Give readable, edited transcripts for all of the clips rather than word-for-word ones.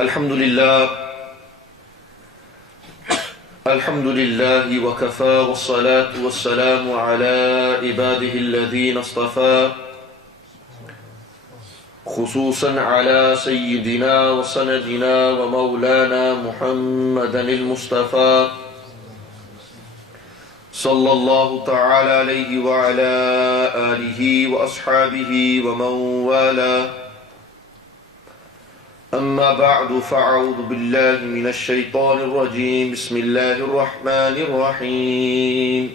الحمد لله وكفى والصلاة والسلام على عباده الذين اصطفى خصوصا على سيدنا وسندنا ومولانا محمد المصطفى صلى الله تعالى عليه وعلى آله وأصحابه ومن والاه أما بعد فأعوذ بالله من الشيطان الرجيم بسم الله الرحمن الرحيم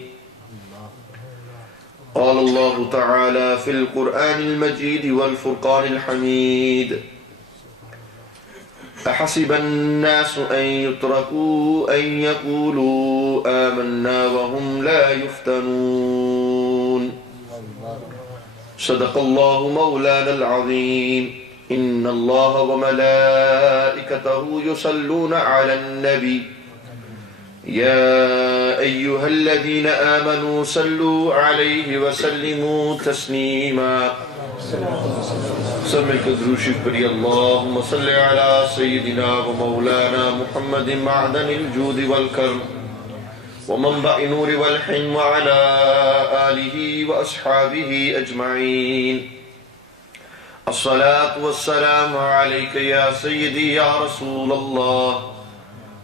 قال الله تعالى في القرآن المجيد والفرقان الحميد أحسب الناس أن يتركوا أن يقولوا آمنا وهم لا يفتنون صدق الله مولانا العظيم إن الله وملائكته يصلون على النبي يا أيها الذين آمنوا صلوا عليه وسلموا تسليما سمعك دروشي بري اللهم صل على سيدنا ومولانا محمد معدن الجود والكرم ومنبع نور والحلم وعلى آله وأصحابه أجمعين الصلاة والسلام عليك يا سيدي يا رسول الله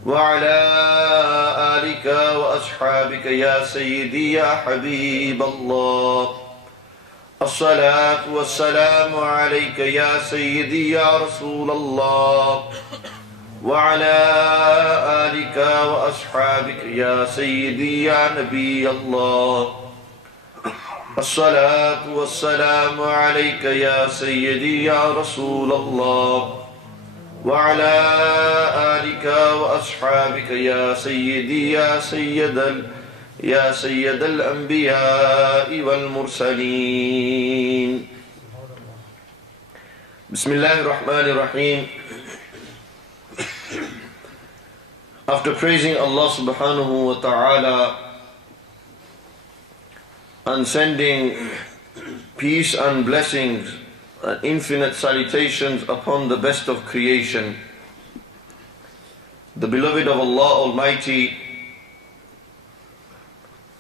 وعلى آلك وأصحابك يا سيدي يا حبيب الله الصلاة والسلام عليك يا سيدي يا رسول الله وعلى آلك وأصحابك يا سيدي يا نبي الله الصلاة والسلام عليك يا سيدي يا رسول الله وعلى آلك وأصحابك يا سيدي يا سيد الأنبياء والمرسلين بسم الله الرحمن الرحيم. After praising Allah subhanahu wa ta'ala and sending peace and blessings and infinite salutations upon the best of creation, the beloved of Allah Almighty,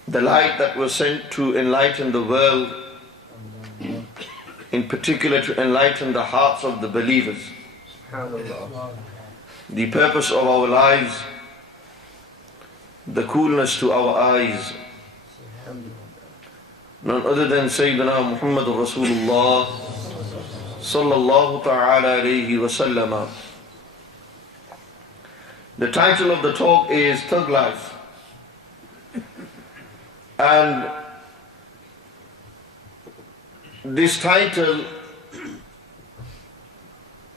the light that was sent to enlighten the world, in particular to enlighten the hearts of the believers. The purpose of our lives, the coolness to our eyes, none other than Sayyidina Muhammad Rasulullah sallallahu ta'ala alayhi wa sallam. The title of the talk is Thug Life. And this title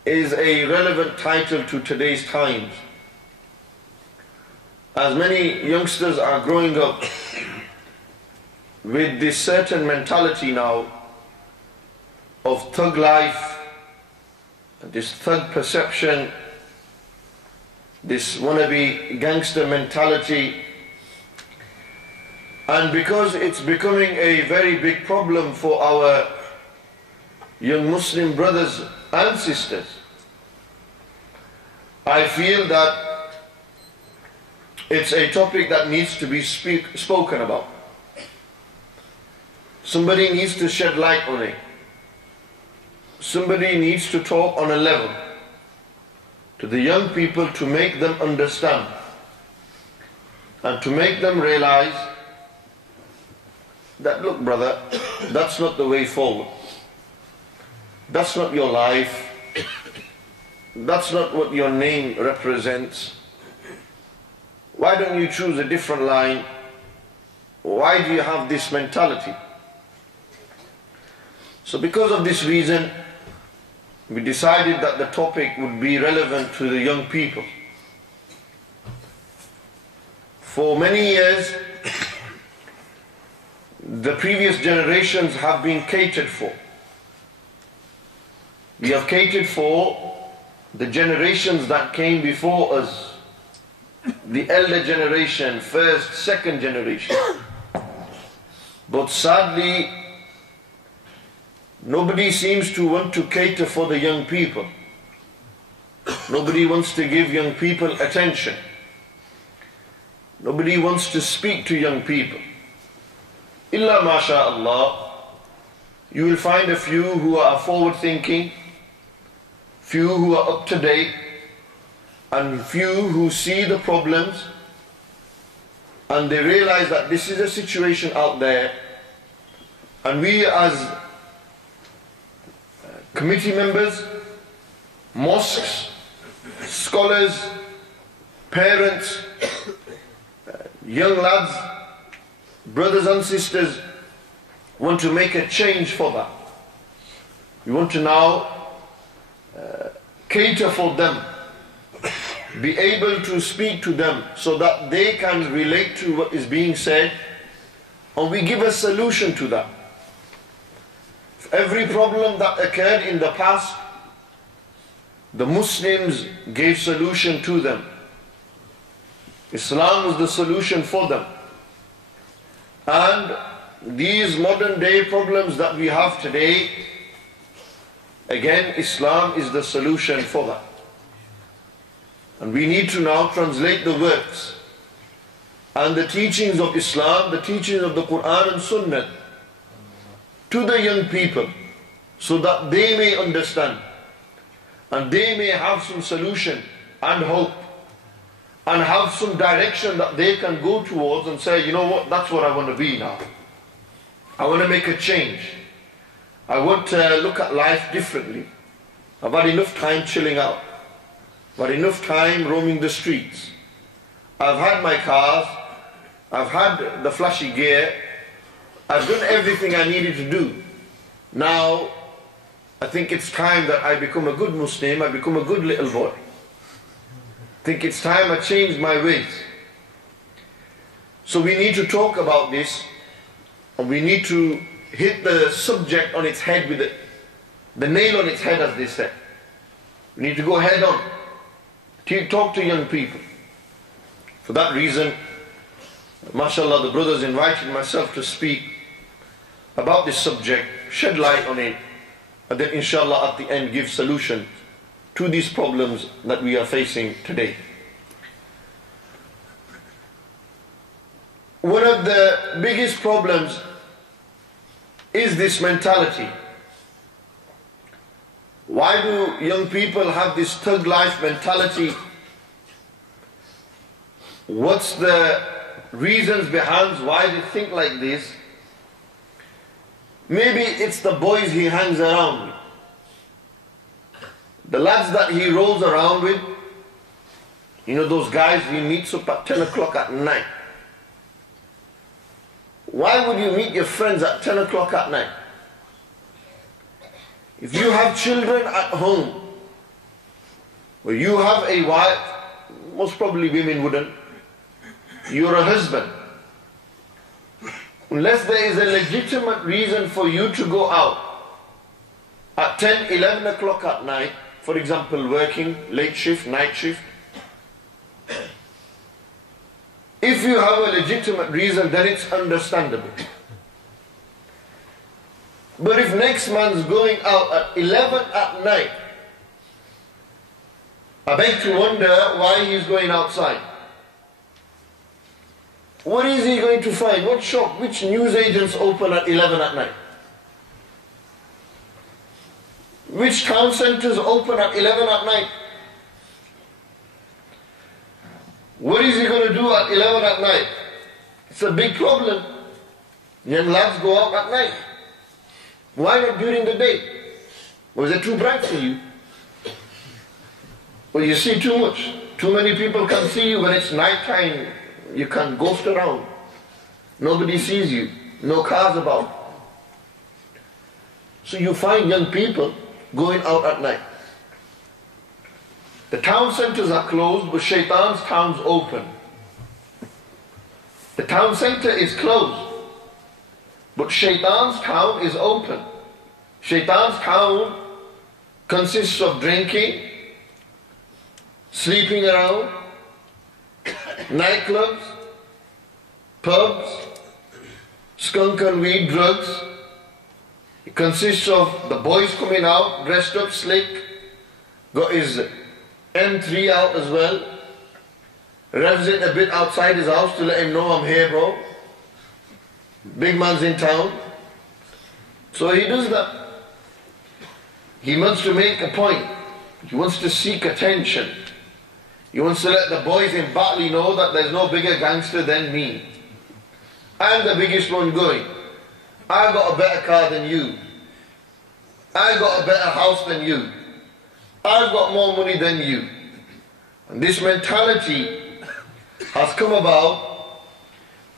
is a relevant title to today's times, as many youngsters are growing up with this certain mentality now of thug life, this thug perception, this wannabe gangster mentality. And because it's becoming a very big problem for our young Muslim brothers and sisters, I feel that it's a topic that needs to be spoken about. Somebody needs to shed light on it. Somebody needs to talk on a level to the young people to make them understand and to make them realize that, look brother, that's not the way forward. That's not your life. That's not what your name represents. Why don't you choose a different line? Why do you have this mentality? So because of this reason, we decided that the topic would be relevant to the young people. For many years, the previous generations have been catered for. We have catered for the generations that came before us, the elder generation, first, second generation. But sadly, nobody seems to want to cater for the young people. Nobody wants to give young people attention. Nobody wants to speak to young people. Illa masha'Allah, you will find a few who are forward-thinking, few who are up-to-date, and few who see the problems and they realize that this is a situation out there, and we as committee members, mosques, scholars, parents, young lads, brothers and sisters, want to make a change for that. We want to now cater for them, be able to speak to them so that they can relate to what is being said, and we give a solution to that. Every problem that occurred in the past, the Muslims gave solution to them. Islam was the solution for them. And these modern day problems that we have today, again, Islam is the solution for that. And we need to now translate the words and the teachings of Islam, the teachings of the Quran and Sunnah to the young people so that they may understand and they may have some solution and hope and have some direction that they can go towards and say, you know what, that's what I want to be now. I want to make a change. I want to look at life differently. I've had enough time chilling out. I've had enough time roaming the streets. I've had my cars. I've had the flashy gear. I've done everything I needed to do. Now, I think it's time that I become a good Muslim. I become a good little boy. I think it's time I change my ways. So we need to talk about this, and we need to hit the subject on its head with the nail on its head, as they say. We need to go head on. Talk to young people. For that reason, mashallah, the brothers invited myself to speak about this subject, shed light on it, and then inshallah at the end give solution to these problems that we are facing today. One of the biggest problems is this mentality. Why do young people have this thug life mentality? What's the reasons behind why they think like this? Maybe it's the boys he hangs around with, the lads that he rolls around with. You know, those guys he meets up at 10 o'clock at night. Why would you meet your friends at 10 o'clock at night? If you have children at home, or you have a wife, most probably women wouldn't, you're a husband. Unless there is a legitimate reason for you to go out at 10, 11 o'clock at night, for example, working, late shift, night shift. If you have a legitimate reason, then it's understandable. But if next man's going out at 11 at night, I beg to wonder why he's going outside. What is he going to find? What shop, which news agents open at 11 at night? Which town centers open at 11 at night? What is he going to do at 11 at night? It's a big problem. Young lads go out at night. Why not during the day? Was it too bright for you? Well, you see too much. Too many people can see you when it's night time. You can ghost around. Nobody sees you. No cars about. So you find young people going out at night. The town centers are closed, but Shaitan's town's open. The town center is closed, but Shaitan's town is open. Shaitan's town consists of drinking, sleeping around, nightclubs, pubs, skunk and weed drugs. It consists of the boys coming out, dressed up slick, got his M3 out as well, revs it a bit outside his house to let him know I'm here, bro. Big man's in town. So he does that. He wants to make a point. He wants to seek attention. He wants to let the boys in Batley know that there's no bigger gangster than me. I'm the biggest one going. I've got a better car than you. I've got a better house than you. I've got more money than you. And this mentality has come about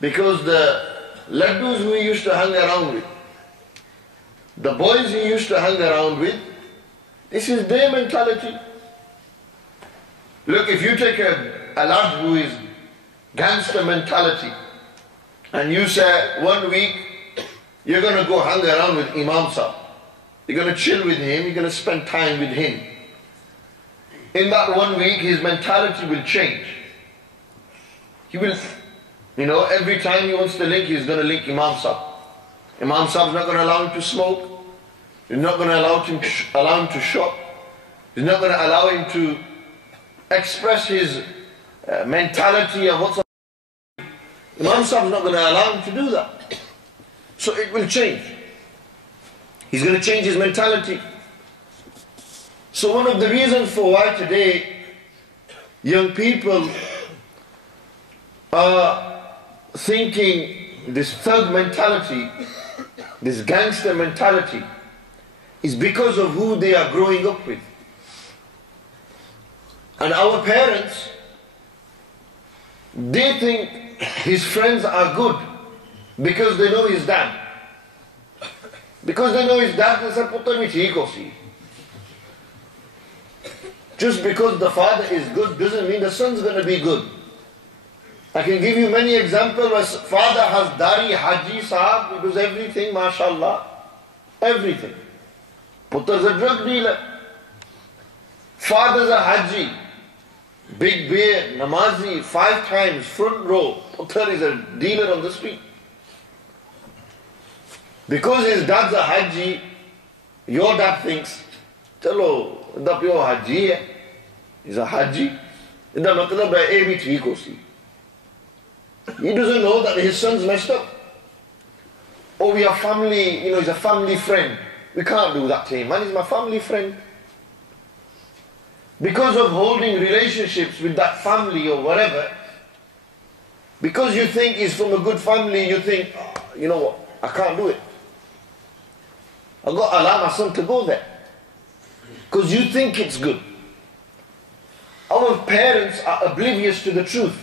because the laddus who he used to hang around with, the boys he used to hang around with, this is their mentality. Look, if you take a lad who is gangster mentality and you say 1 week you're going to go hang around with Imam Sahib, you're going to chill with him, you're going to spend time with him. In that 1 week his mentality will change. He will, every time he wants to link, he's going to link Imam Sahib. Imam Sahib's not going to allow him to smoke. He's not going to allow him to shop. He's not going to allow him to express his mentality and what's on. Imam Sahib's not going to allow him to do that. So it will change. He's going to change his mentality. So one of the reasons for why today young people are thinking this thug mentality, this gangster mentality, is because of who they are growing up with. And our parents, they think his friends are good because they know his dad. Because they know his dad, they say, "Putter vi theek ho si." Just because the father is good doesn't mean the son's going to be good. I can give you many examples where father has dari, haji, sahab, he does everything, mashallah. Everything. Putter's a drug dealer. Father's a haji. Big beard, namazi, 5 times, front row. Putter is a dealer on the street. Because his dad's a haji, your dad thinks, chalo, the pure haji hai. He's a haji. The matlab hai, eh bhi theek ho si. He doesn't know that his son's messed up. Oh, we are family, he's a family friend. We can't do that to him. Man, he's my family friend. Because of holding relationships with that family or whatever, because you think he's from a good family, you think, you know what, I can't do it. I've got to allow my son to go there. Because you think it's good. Our parents are oblivious to the truth.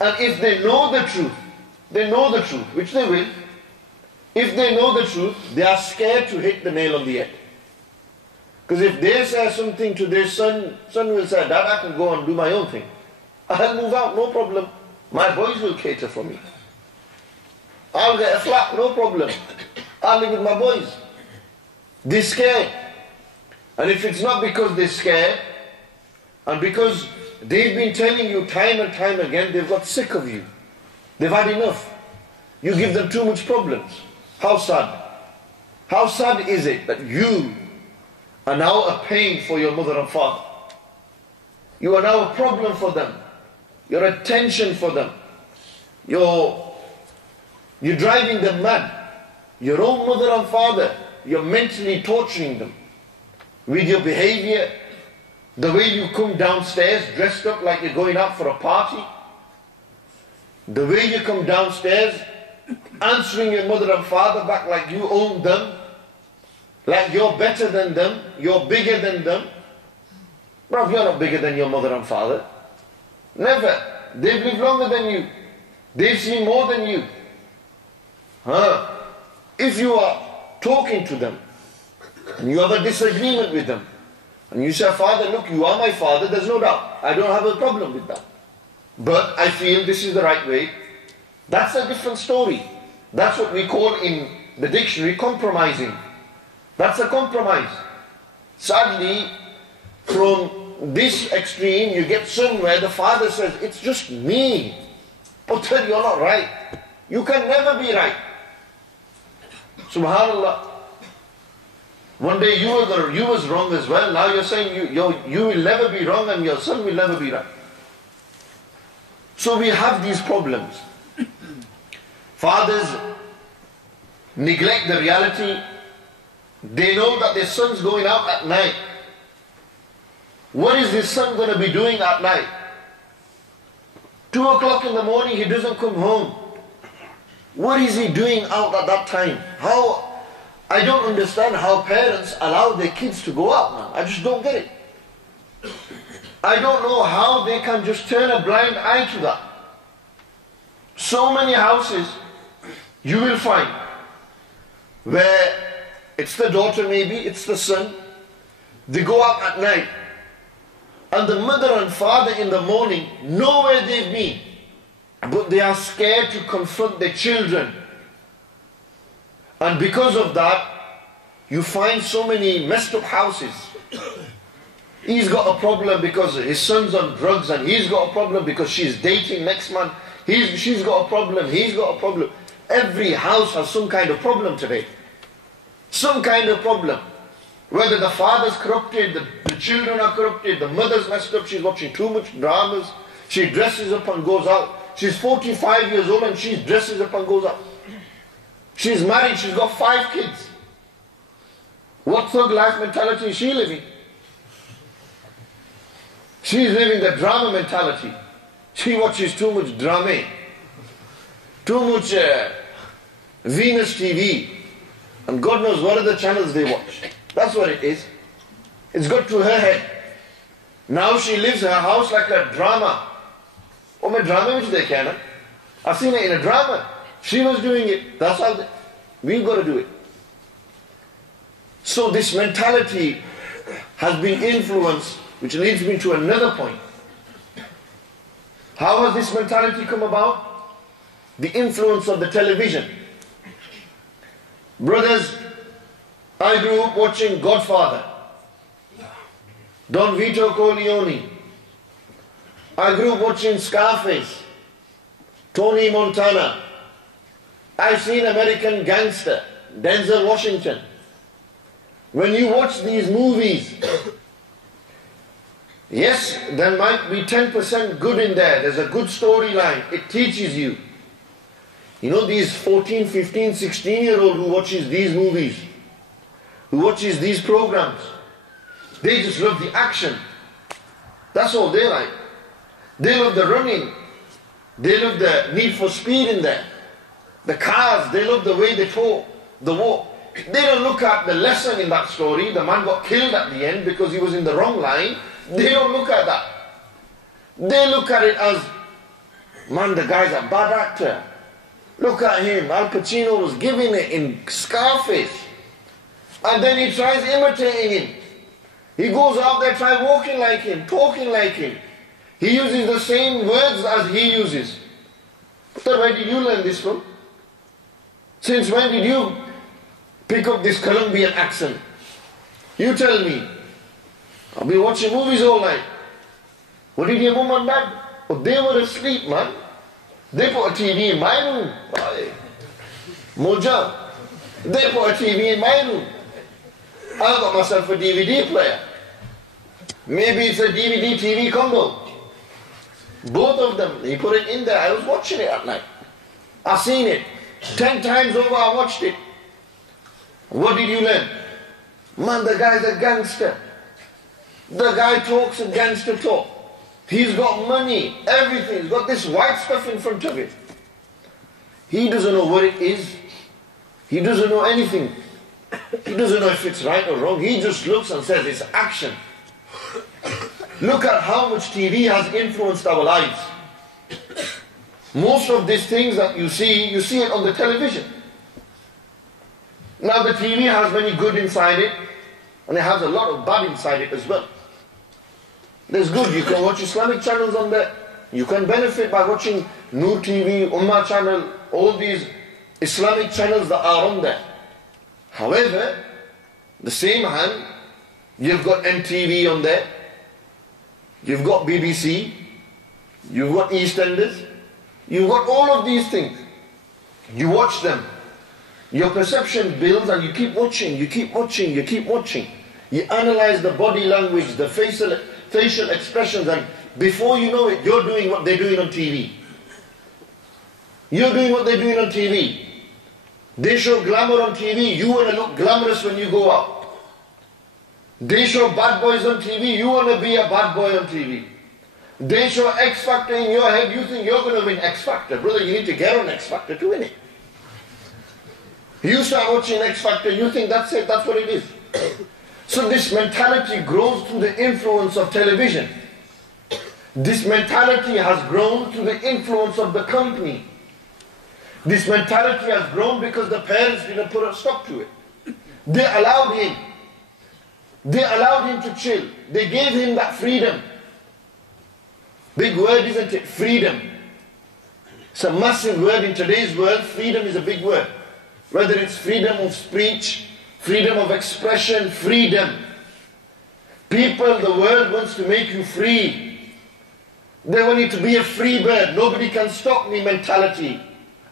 And if they know the truth, which they will, if they know the truth, they are scared to hit the nail on the head. Because if they say something to their son will say, "Dad, I can go and do my own thing. I'll move out, no problem. My boys will cater for me. I'll get a flat, no problem. I'll live with my boys." They're scared. And if it's not because they're scared, and because they've been telling you time and time again, they've got sick of you. They've had enough. You give them too much problems. How sad. How sad is it that you are now a pain for your mother and father. You are now a problem for them. You're a tension for them. You're driving them mad. Your own mother and father, you're mentally torturing them. With your behavior, the way you come downstairs dressed up like you're going out for a party. The way you come downstairs answering your mother and father back like you own them. Like you're better than them, you're bigger than them. Bro, you're not bigger than your mother and father. Never. They've lived longer than you. They've seen more than you. If you are talking to them, and you have a disagreement with them, and you say, "Father, look, you are my father," there's no doubt. I don't have a problem with that. But I feel this is the right way. That's a different story. That's what we call in the dictionary compromising. That's a compromise. Sadly, from this extreme, you get somewhere the father says, "It's just me. But you're not right. You can never be right." Subhanallah. One day you was wrong as well. Now you're saying you will never be wrong and your son will never be right. So we have these problems. Fathers neglect the reality. They know that their son's going out at night. What is his son going to be doing at night? 2 o'clock in the morning he doesn't come home. What is he doing out at that time? I don't understand how parents allow their kids to go out, man. I just don't get it. I don't know how they can just turn a blind eye to that. So many houses you will find where it's the daughter, maybe it's the son, they go out at night and the mother and father in the morning know where they've been, but they are scared to confront their children. And because of that, you find so many messed up houses. He's got a problem because his son's on drugs, and he's got a problem because she's dating next month. She's got a problem, he's got a problem. Every house has some kind of problem today. Some kind of problem. Whether the father's corrupted, the children are corrupted, the mother's messed up, she's watching too much dramas, she dresses up and goes out. She's 45 years old and she dresses up and goes out. She's married, she's got 5 kids. What thug life mentality is she living? She's living the drama mentality. She watches too much drama, too much Venus TV, and God knows what other channels they watch. That's what it is. It's got to her head. Now she lives her house like a drama. Oh, my drama which they can. I've seen it in a drama. She was doing it. That's how we've got to do it. So this mentality has been influenced, which leads me to another point. How has this mentality come about? The influence of the television. Brothers, I grew up watching Godfather, Don Vito Corleone. I grew up watching Scarface, Tony Montana. I've seen American Gangster, Denzel Washington. When you watch these movies, yes, there might be 10% good in there. There's a good storyline. It teaches you. You know, these 14, 15, 16-year-old who watches these movies, who watches these programs, they just love the action. That's all they like. They love the running. They love the need for speed in there. The cars, they love the way they talk, the walk. They don't look at the lesson in that story. The man got killed at the end because he was in the wrong line. They don't look at that. They look at it as, man, the guy's a bad actor. Look at him. Al Pacino was giving it in Scarface. And then he tries imitating him. He goes out there, tries walking like him, talking like him. He uses the same words as he uses. So where did you learn this from? Since when did you pick up this Colombian accent? You tell me. I've been watching movies all night. What did your mum and dad? Oh, they were asleep, man. They put a TV in my room. Moja. They put a TV in my room. I got myself a DVD player. Maybe it's a DVD TV combo. Both of them, he put it in there. I was watching it at night. I've seen it. 10 times over I watched it. What did you learn? Man, the guy's a gangster. The guy talks a gangster talk. He's got money, everything. He's got this white stuff in front of him. He doesn't know what it is. He doesn't know anything. He doesn't know if it's right or wrong. He just looks and says it's action. Look at how much TV has influenced our lives. Most of these things that you see it on the television. Now the TV has many good inside it, and it has a lot of bad inside it as well. There's good, you can watch Islamic channels on there. You can benefit by watching Noor TV, Ummah channel, all these Islamic channels that are on there. However, the same hand, you've got MTV on there, you've got BBC, you've got EastEnders, you've got all of these things. You watch them. Your perception builds and you keep watching, you keep watching, you keep watching. You analyze the body language, the facial expressions, and before you know it, you're doing what they're doing on TV. You're doing what they're doing on TV. They show glamour on TV, you want to look glamorous when you go out. They show bad boys on TV, you want to be a bad boy on TV. They show X Factor in your head, you think you're going to win X Factor. Brother, you need to get on X Factor to win it. You start watching X Factor, you think that's it, that's what it is. So this mentality grows through the influence of television. This mentality has grown through the influence of the company. This mentality has grown because the parents didn't put a stop to it. They allowed him. They allowed him to chill. They gave him that freedom. Big word, isn't it? Freedom. It's a massive word in today's world. Freedom is a big word. Whether it's freedom of speech, freedom of expression, freedom. People, the world wants to make you free. They want you to be a free bird. Nobody can stop me mentality.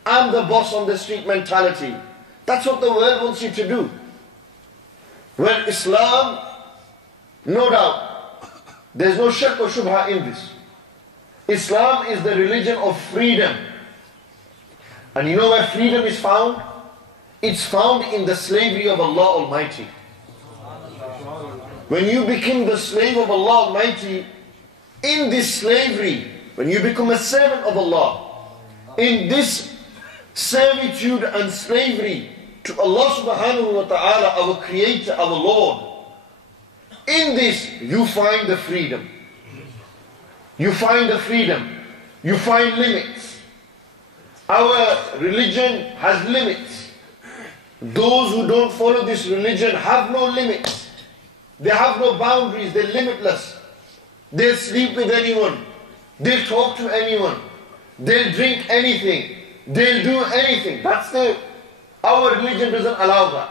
I'm the boss on the street mentality. That's what the world wants you to do. Well, Islam, no doubt, there's no shak or shubha in this. Islam is the religion of freedom. And you know where freedom is found? It's found in the slavery of Allah Almighty. When you become the slave of Allah Almighty, in this slavery, when you become a servant of Allah, in this servitude and slavery to Allah subhanahu wa ta'ala, our Creator, our Lord, in this you find the freedom. You find the freedom. You find limits. Our religion has limits. Those who don't follow this religion have no limits. They have no boundaries. They're limitless. They'll sleep with anyone. They'll talk to anyone. They'll drink anything. They'll do anything. Our religion doesn't allow that.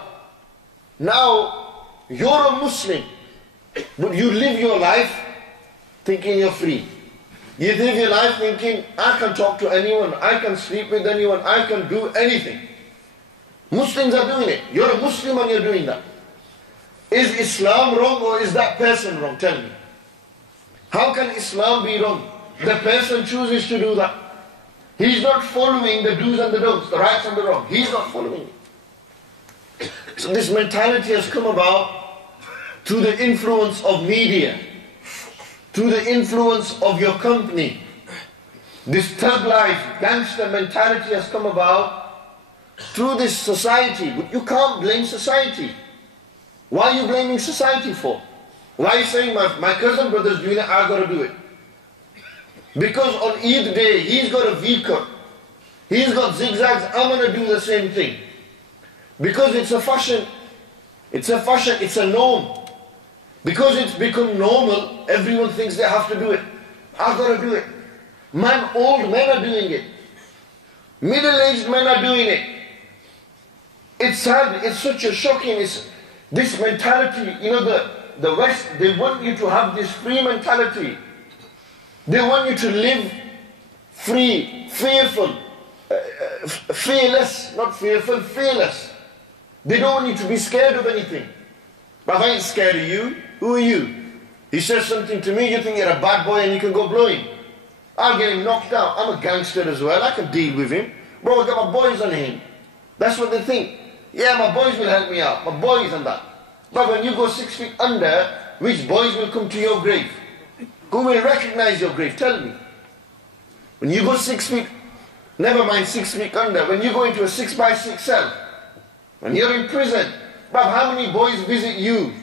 Now, you're a Muslim, but you live your life thinking you're free. You live your life thinking, I can talk to anyone, I can sleep with anyone, I can do anything. Muslims are doing it. You're a Muslim and you're doing that. Is Islam wrong or is that person wrong? Tell me. How can Islam be wrong? The person chooses to do that. He's not following the do's and the don'ts, the rights and the wrongs. He's not following it. So this mentality has come about through the influence of media, through the influence of your company. This thug life, gangster mentality has come about through this society. But you can't blame society. Why are you blaming society for? Why are you saying my cousin brother's doing it, I've got to do it? Because on Eid day, he's got a V-cut. He's got zigzags, I'm going to do the same thing. Because it's a fashion. It's a fashion, it's a norm. Because it's become normal, everyone thinks they have to do it. I've got to do it. Old men are doing it. Middle-aged men are doing it. It's sad, it's such a shocking, this mentality, you know, the West, they want you to have this free mentality. They want you to live free, fearful, fearless, not fearful, fearless. They don't want you to be scared of anything. But I ain't scared of you. Who are you? He says something to me, you think you're a bad boy and you can go blow him. I'll get him knocked out. I'm a gangster as well, I can deal with him. Bro, I got my boys on him. That's what they think. Yeah, my boys will help me out, my boys and that. But when you go 6 feet under, which boys will come to your grave? Who will recognize your grave? Tell me. When you go 6 feet, never mind 6 feet under, when you go into a 6x6 cell, when you're in prison, but how many boys visit you?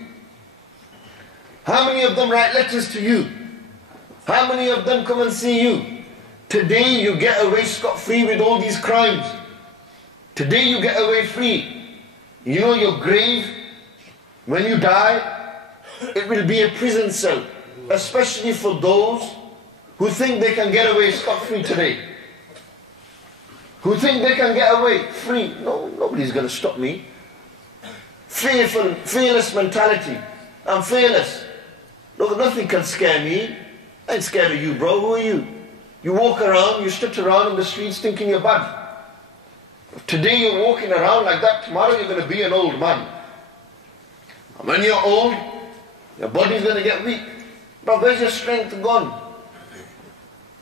How many of them write letters to you? How many of them come and see you? Today you get away scot-free with all these crimes. Today you get away free. You know your grave, when you die, it will be a prison cell. Especially for those who think they can get away scot-free today. Who think they can get away free. No, nobody's going to stop me. Fearful, fearless mentality. I'm fearless. Look, nothing can scare me. I ain't scared of you, bro. Who are you? You walk around, you strut around in the streets thinking you're bad. Today you're walking around like that, tomorrow you're going to be an old man. And when you're old, your body's going to get weak. But where's your strength gone?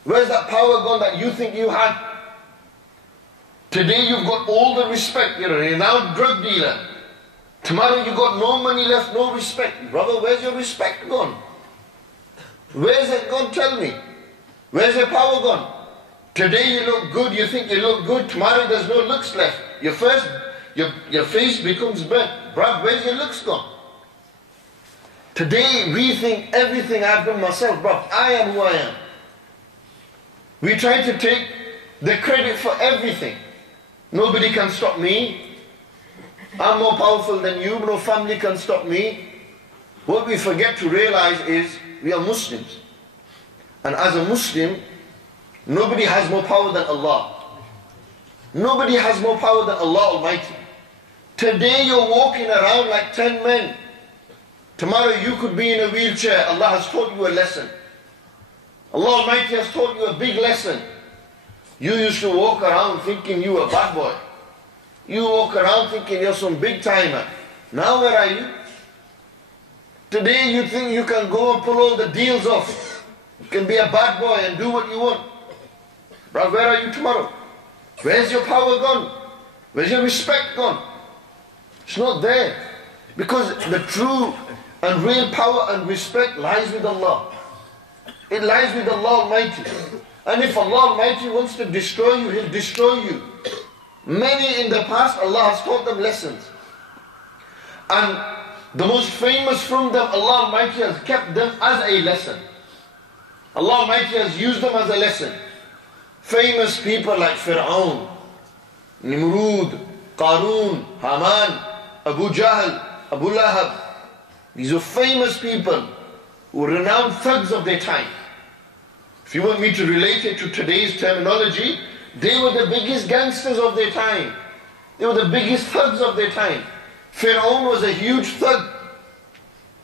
Where's that power gone that you think you had? Today you've got all the respect, you're a renowned drug dealer. Tomorrow you've got no money left, no respect. Brother, where's your respect gone? Where's it gone? Tell me. Where's your power gone? Today you look good, you think you look good, tomorrow there's no looks left. Your face becomes burnt. Bruv, where's your looks gone? Today we think everything I've done myself, bruv, I am who I am. We try to take the credit for everything. Nobody can stop me. I'm more powerful than you, no family can stop me. What we forget to realize is we are Muslims. And as a Muslim, nobody has more power than Allah. Nobody has more power than Allah Almighty. Today you're walking around like 10 men. Tomorrow you could be in a wheelchair. Allah has taught you a lesson. Allah Almighty has taught you a big lesson. You used to walk around thinking you were a bad boy. You walk around thinking you're some big timer. Now where are you? Today you think you can go and pull all the deals off. You can be a bad boy and do what you want. But where are you tomorrow? Where's your power gone? Where's your respect gone? It's not there. Because the true and real power and respect lies with Allah. It lies with Allah Almighty. And if Allah Almighty wants to destroy you, He'll destroy you. Many in the past, Allah has taught them lessons. And the most famous from them, Allah Almighty has kept them as a lesson. Allah Almighty has used them as a lesson. Famous people like Fir'aun, Nimrud, Qarun, Haman, Abu Jahl, Abu Lahab. These are famous people who were renowned thugs of their time. If you want me to relate it to today's terminology, they were the biggest gangsters of their time. They were the biggest thugs of their time. Fir'aun was a huge thug.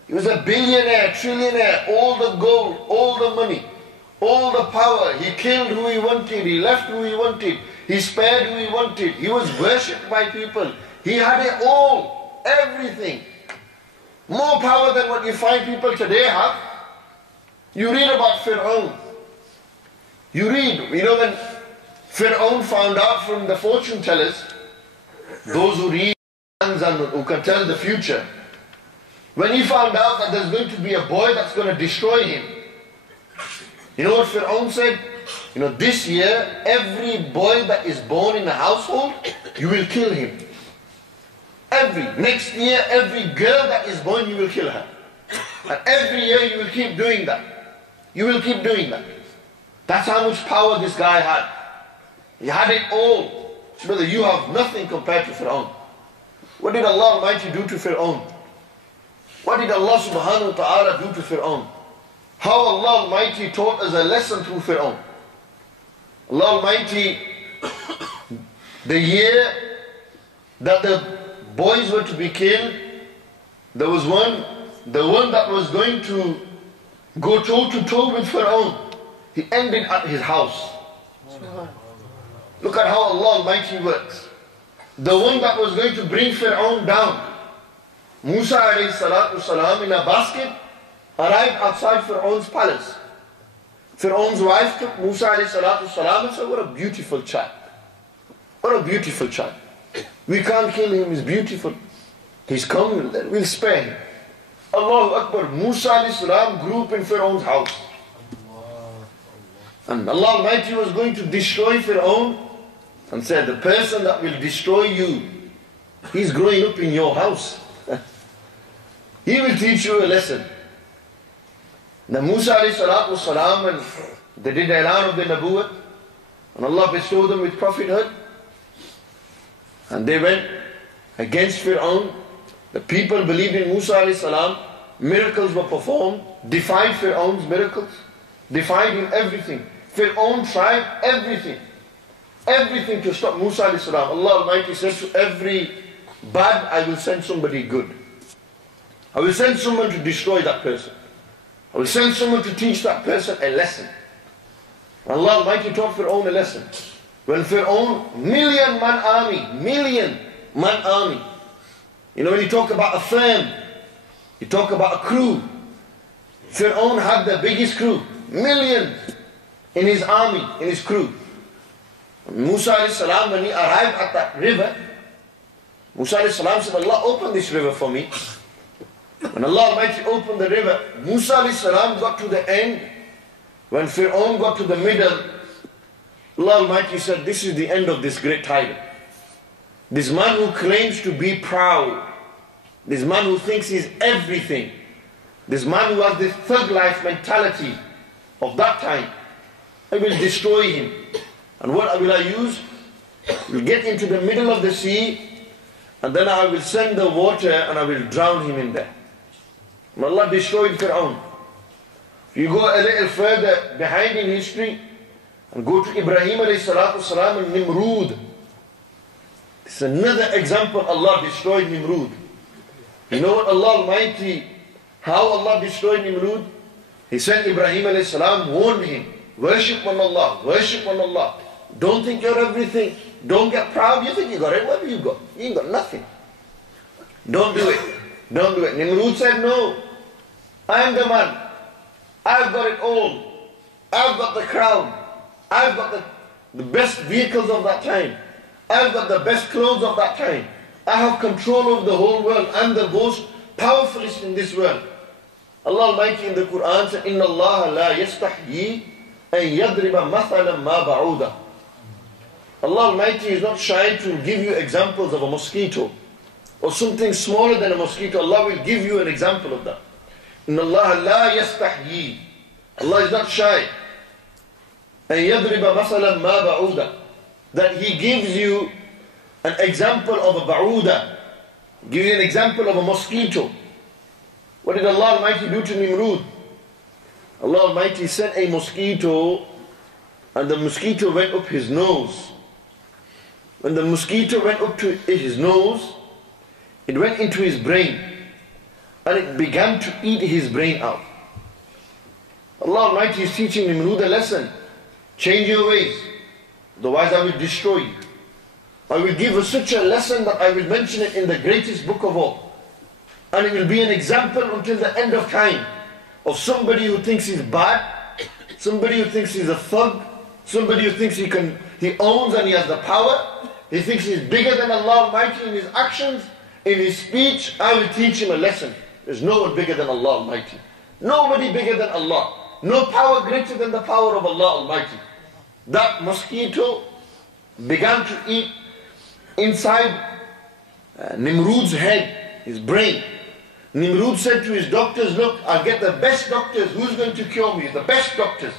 He was a billionaire, trillionaire, all the gold, all the money, all the power. He killed who he wanted, he left who he wanted, he spared who he wanted. He was worshipped by people. He had it all, everything. More power than what you find people today have. You read about Fir'aun. You read, when Fir'aun found out from the fortune tellers, those who read and who can tell the future, when he found out that there's going to be a boy that's going to destroy him, you know what Fir'aun said? This year, every boy that is born in the household, you will kill him. Next year, every girl that is born, you will kill her. And every year you will keep doing that. You will keep doing that. That's how much power this guy had. He had it all. Brother, you have nothing compared to Fir'aun. What did Allah Almighty do to Fir'aun? What did Allah subhanahu wa ta'ala do to Fir'aun? How Allah Almighty taught us a lesson through Fir'aun. Allah Almighty, the year that the boys were to be killed, there was the one that was going to go toe to toe with Fir'aun. He ended at his house. Look at how Allah Almighty works. The one that was going to bring Fir'aun down, Musa alayhi salatu salam, in a basket, arrived outside Fir'aun's palace. Fir'aun's wife took Musa alayhi salatu salam and said, what a beautiful child. What a beautiful child. We can't kill him, he's beautiful. He's come, we'll spare him. Allahu Akbar, Musa alayhi salam grew up in Fir'aun's house. And Allah Almighty was going to destroy Fir'aun and said, the person that will destroy you, he's growing up in your house. He will teach you a lesson. Now Musa alayhi salatu was salam, and they did the Ilan of the Nabuwwat, and Allah bestowed them with prophethood. And they went against Fir'aun. The people believed in Musa alayhi salam. Miracles were performed, defied Fir'aun's miracles, defied him everything. Fir'aun tried everything to stop Musa alayhi salam. Allah Almighty said, to every bad I will send somebody good. I will send someone to destroy that person. I will send someone to teach that person a lesson. Allah Almighty taught Fir'aun a lesson. When Fir'aun, million man army. You know, when you talk about a firm, you talk about a crew. Fir'aun had the biggest crew, millions in his army, in his crew. Musa alayhi salam, when he arrived at that river, Musa alayhi salam said, Allah, open this river for me. When Allah Almighty opened the river, Musa alayhi salam got to the end. When Fir'aun got to the middle, Allah Almighty said, this is the end of this great tiger. This man who claims to be proud, this man who thinks he's everything, this man who has this thug life mentality of that time, I will destroy him. And what will I use? We'll get into the middle of the sea, and then I will send the water and I will drown him in there. And Allah destroyed Fir'aun. If you go a little further behind in history, and go to Ibrahim alayhi salatu salam and Nimrud. It's another example. Allah destroyed Nimrud. You know what Allah Almighty, how Allah destroyed Nimrud? He sent Ibrahim alayhi salam, warned him, worship one Allah, worship one Allah. Don't think you're everything. Don't get proud. You think you got it. What have you got? You ain't got nothing. Don't do it. Don't do it. Nimrud said, no, I am the man. I've got it all. I've got the crown. I've got the best vehicles of that time. I've got the best clothes of that time. I have control of the whole world. I'm the most powerfulest in this world. Allah Almighty in the Quran said, Inna Allah la yastahyi an yadriba mathalan ma ba'uda. Allah Almighty is not shy to give you examples of a mosquito or something smaller than a mosquito. Allah will give you an example of that. Inna Allah la yastahyi. Allah is not shy. أن يضرب مثلا ما بعوضة, that He gives you an example of a ba'uda, give you an example of a mosquito. What did Allah Almighty do to Nimrud? Allah Almighty sent a mosquito, and the mosquito went up his nose. When the mosquito went up to his nose, it went into his brain, and it began to eat his brain out. Allah Almighty is teaching Nimrud a lesson. Change your ways, otherwise I will destroy you. I will give you such a lesson that I will mention it in the greatest book of all. And it will be an example until the end of time of somebody who thinks he's bad, somebody who thinks he's a thug, somebody who thinks he owns and he has the power, he thinks he's bigger than Allah Almighty in his actions, in his speech. I will teach him a lesson. There's no one bigger than Allah Almighty. Nobody bigger than Allah. No power greater than the power of Allah Almighty. That mosquito began to eat inside Nimrud's head, his brain. Nimrud said to his doctors, look, I'll get the best doctors. Who's going to cure me? The best doctors.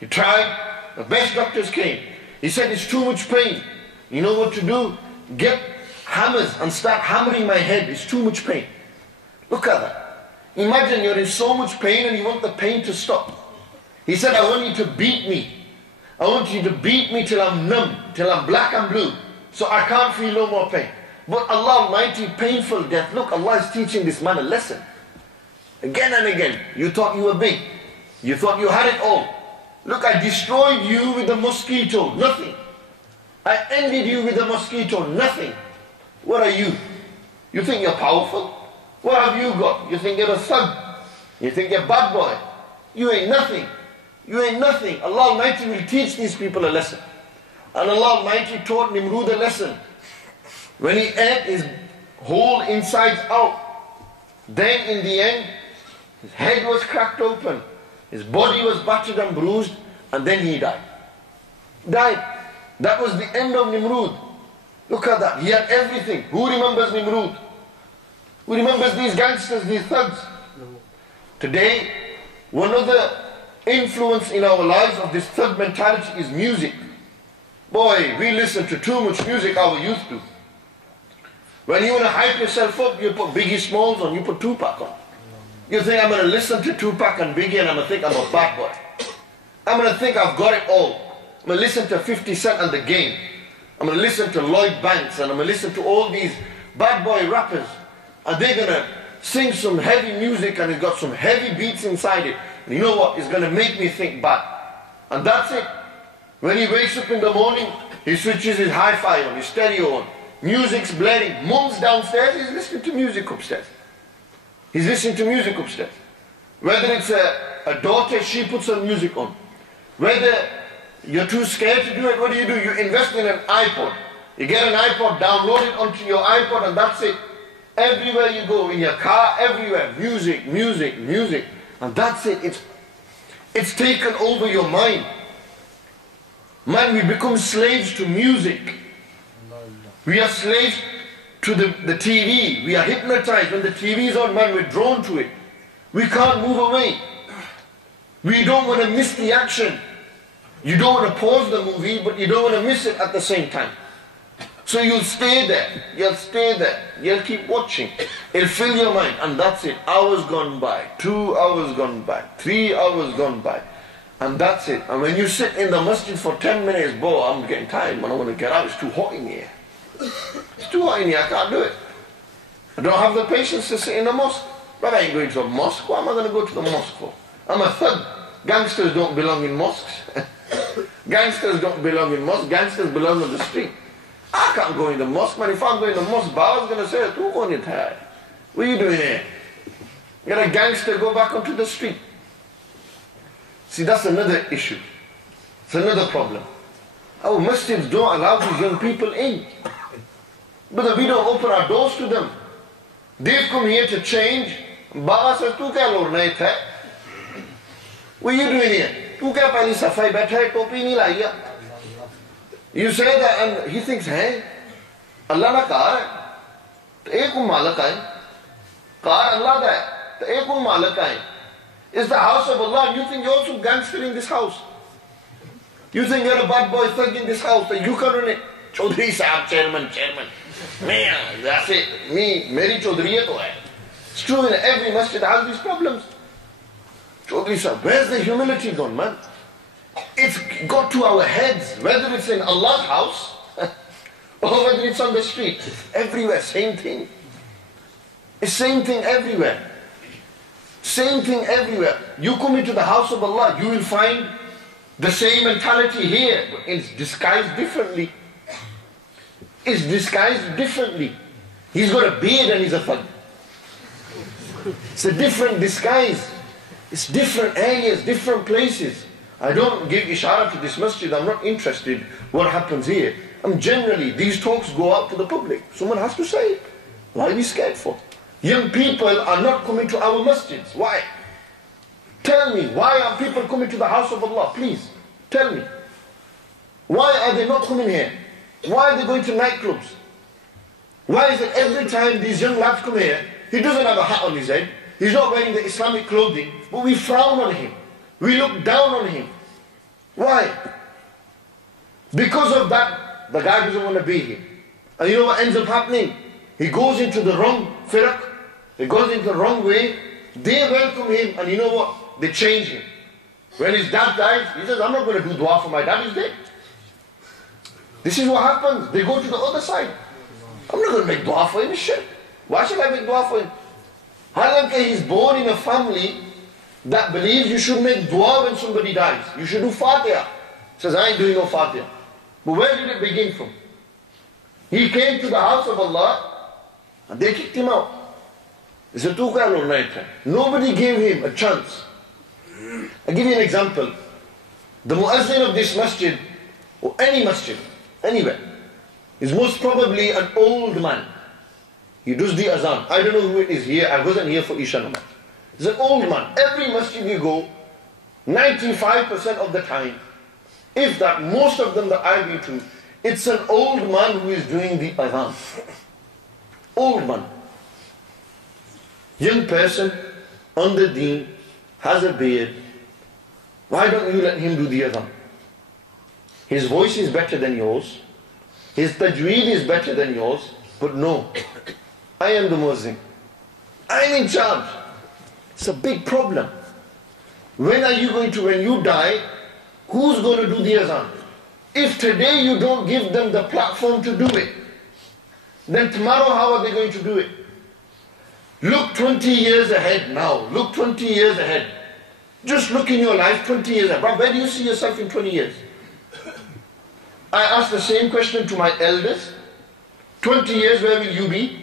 He tried, the best doctors came. He said, it's too much pain. You know what to do? Get hammers and start hammering my head. It's too much pain. Look at that. Imagine you're in so much pain and you want the pain to stop. He said, I want you to beat me. I want you to beat me till I'm numb, till I'm black and blue, so I can't feel no more pain. But Allah Almighty, painful death. Look, Allah is teaching this man a lesson. Again and again, you thought you were big. You thought you had it all. Look, I destroyed you with the mosquito, nothing. I ended you with the mosquito, nothing. What are you? You think you're powerful? What have you got? You think you're a thug? You think you're a bad boy? You ain't nothing. You ain't nothing. Allah Almighty will teach these people a lesson. And Allah Almighty taught Nimrud a lesson. When he ate his whole insides out, then in the end, his head was cracked open, his body was battered and bruised, and then he died. Died. That was the end of Nimrud. Look at that. He had everything. Who remembers Nimrud? Who remembers these gangsters, these thugs? Today, one of the influence in our lives of this thug mentality is music. Boy, we listen to too much music, our youth do. When you want to hype yourself up, you put Biggie Smalls on, you put Tupac on. You think I'm going to listen to Tupac and Biggie and I'm going to think I'm a bad boy. I'm going to think I've got it all. I'm going to listen to 50 Cent and The Game. I'm going to listen to Lloyd Banks and I'm going to listen to all these bad boy rappers. And they're going to sing some heavy music and it's got some heavy beats inside it. And you know what? It's going to make me think bad. And that's it. When he wakes up in the morning, he switches his hi-fi on, his stereo on. Music's blaring. Mum's downstairs, he's listening to music upstairs. He's listening to music upstairs. Whether it's a daughter, she puts her music on. Whether you're too scared to do it, what do? You invest in an iPod. You get an iPod, download it onto your iPod, and that's it. Everywhere you go, in your car, everywhere, music, music, music. And that's it. It's taken over your mind. Man, we become slaves to music. We are slaves to the TV. We are hypnotized. When the TV is on, man, we're drawn to it. We can't move away. We don't want to miss the action. You don't want to pause the movie, but you don't want to miss it at the same time. So you'll stay there. You'll stay there. You'll keep watching. It'll fill your mind, and that's it. Hours gone by, 2 hours gone by, 3 hours gone by, and that's it. And when you sit in the masjid for 10 minutes, boy, I'm getting tired, man. I want to get out. It's too hot in here. It's too hot in here. I can't do it. I don't have the patience to sit in a mosque. But I ain't going to a mosque. What am I going to go to the mosque for? I'm a thug. Gangsters don't belong in mosques. Gangsters don't belong in mosques. Gangsters belong on the street. I can't go in the mosque, man. If I'm going to the mosque, Baba's going to say, "Tu go in here. What are you doing here? You got a gangster, go back onto the street." See, that's another issue. It's another problem. Our masjids don't allow these young people in. But we don't open our doors to them. They've come here to change. Baba says, "Tu kya lorna ithe? What are you doing here? Tu kya pehli safai baitha hai, topi nahi laiya?" You say that and he thinks, "Hey, Allah na car hai, to ek malik hai. Car Allah da hai, to ek malik hai. It's the house of Allah, and you think you're also gangster in this house. You think you're a bad boy thug in this house, that you can run it. Chaudhry Sahab, chairman. Man, that's it. Meri Chaudhry to hai." It's true, in every masjid has these problems. Chaudhry Sahab, where's the humility gone, man? It's got to our heads, whether it's in Allah's house or whether it's on the street. It's everywhere, same thing. It's same thing everywhere. Same thing everywhere. You come into the house of Allah, you will find the same mentality here, but it's disguised differently. It's disguised differently. He's got a beard and he's a thug. It's a different disguise. It's different areas, different places. I don't give ishara to this masjid, I'm not interested what happens here. Generally, these talks go out to the public. Someone has to say it. Why are we scared for? Young people are not coming to our masjids. Why? Tell me, why are people coming to the house of Allah? Please, tell me. Why are they not coming here? Why are they going to nightclubs? Why is it every time these young lads come here, he doesn't have a hat on his head, he's not wearing the Islamic clothing, but we frown on him. We look down on him. Why? Because of that, the guy doesn't want to be here. And you know what ends up happening? He goes into the wrong firaq, he goes into the wrong way, they welcome him, and you know what? They change him. When his dad dies, he says, "I'm not going to do dua for my dad, he's dead." This is what happens. They go to the other side. I'm not going to make dua for him, shit. Why should I make dua for him? Halanki he's born in a family that believes you should make dua when somebody dies. You should do Fatiha. He says, "I ain't doing no Fatiha." But where did it begin from? He came to the house of Allah and they kicked him out. They said, "Tu kya lorna ithe?" Nobody gave him a chance. I'll give you an example. The muazzin of this masjid, or any masjid, anywhere, is most probably an old man. He does the azan. I don't know who it is here. I wasn't here for Isha namaz. He's an old man. Every masjid you go, 95% of the time, if that, most of them that I've been to, it's an old man who is doing the adhan. Old man. Young person, on the deen, has a beard. Why don't you let him do the adhan? His voice is better than yours. His tajweed is better than yours. But no, I am the muezzin. I am in charge. It's a big problem. When are you going to, when you die, who's going to do the azan? If today you don't give them the platform to do it, then tomorrow how are they going to do it? Look 20 years ahead now. Look 20 years ahead. Just look in your life 20 years ahead. But where do you see yourself in 20 years? I ask the same question to my elders. 20 years, where will you be?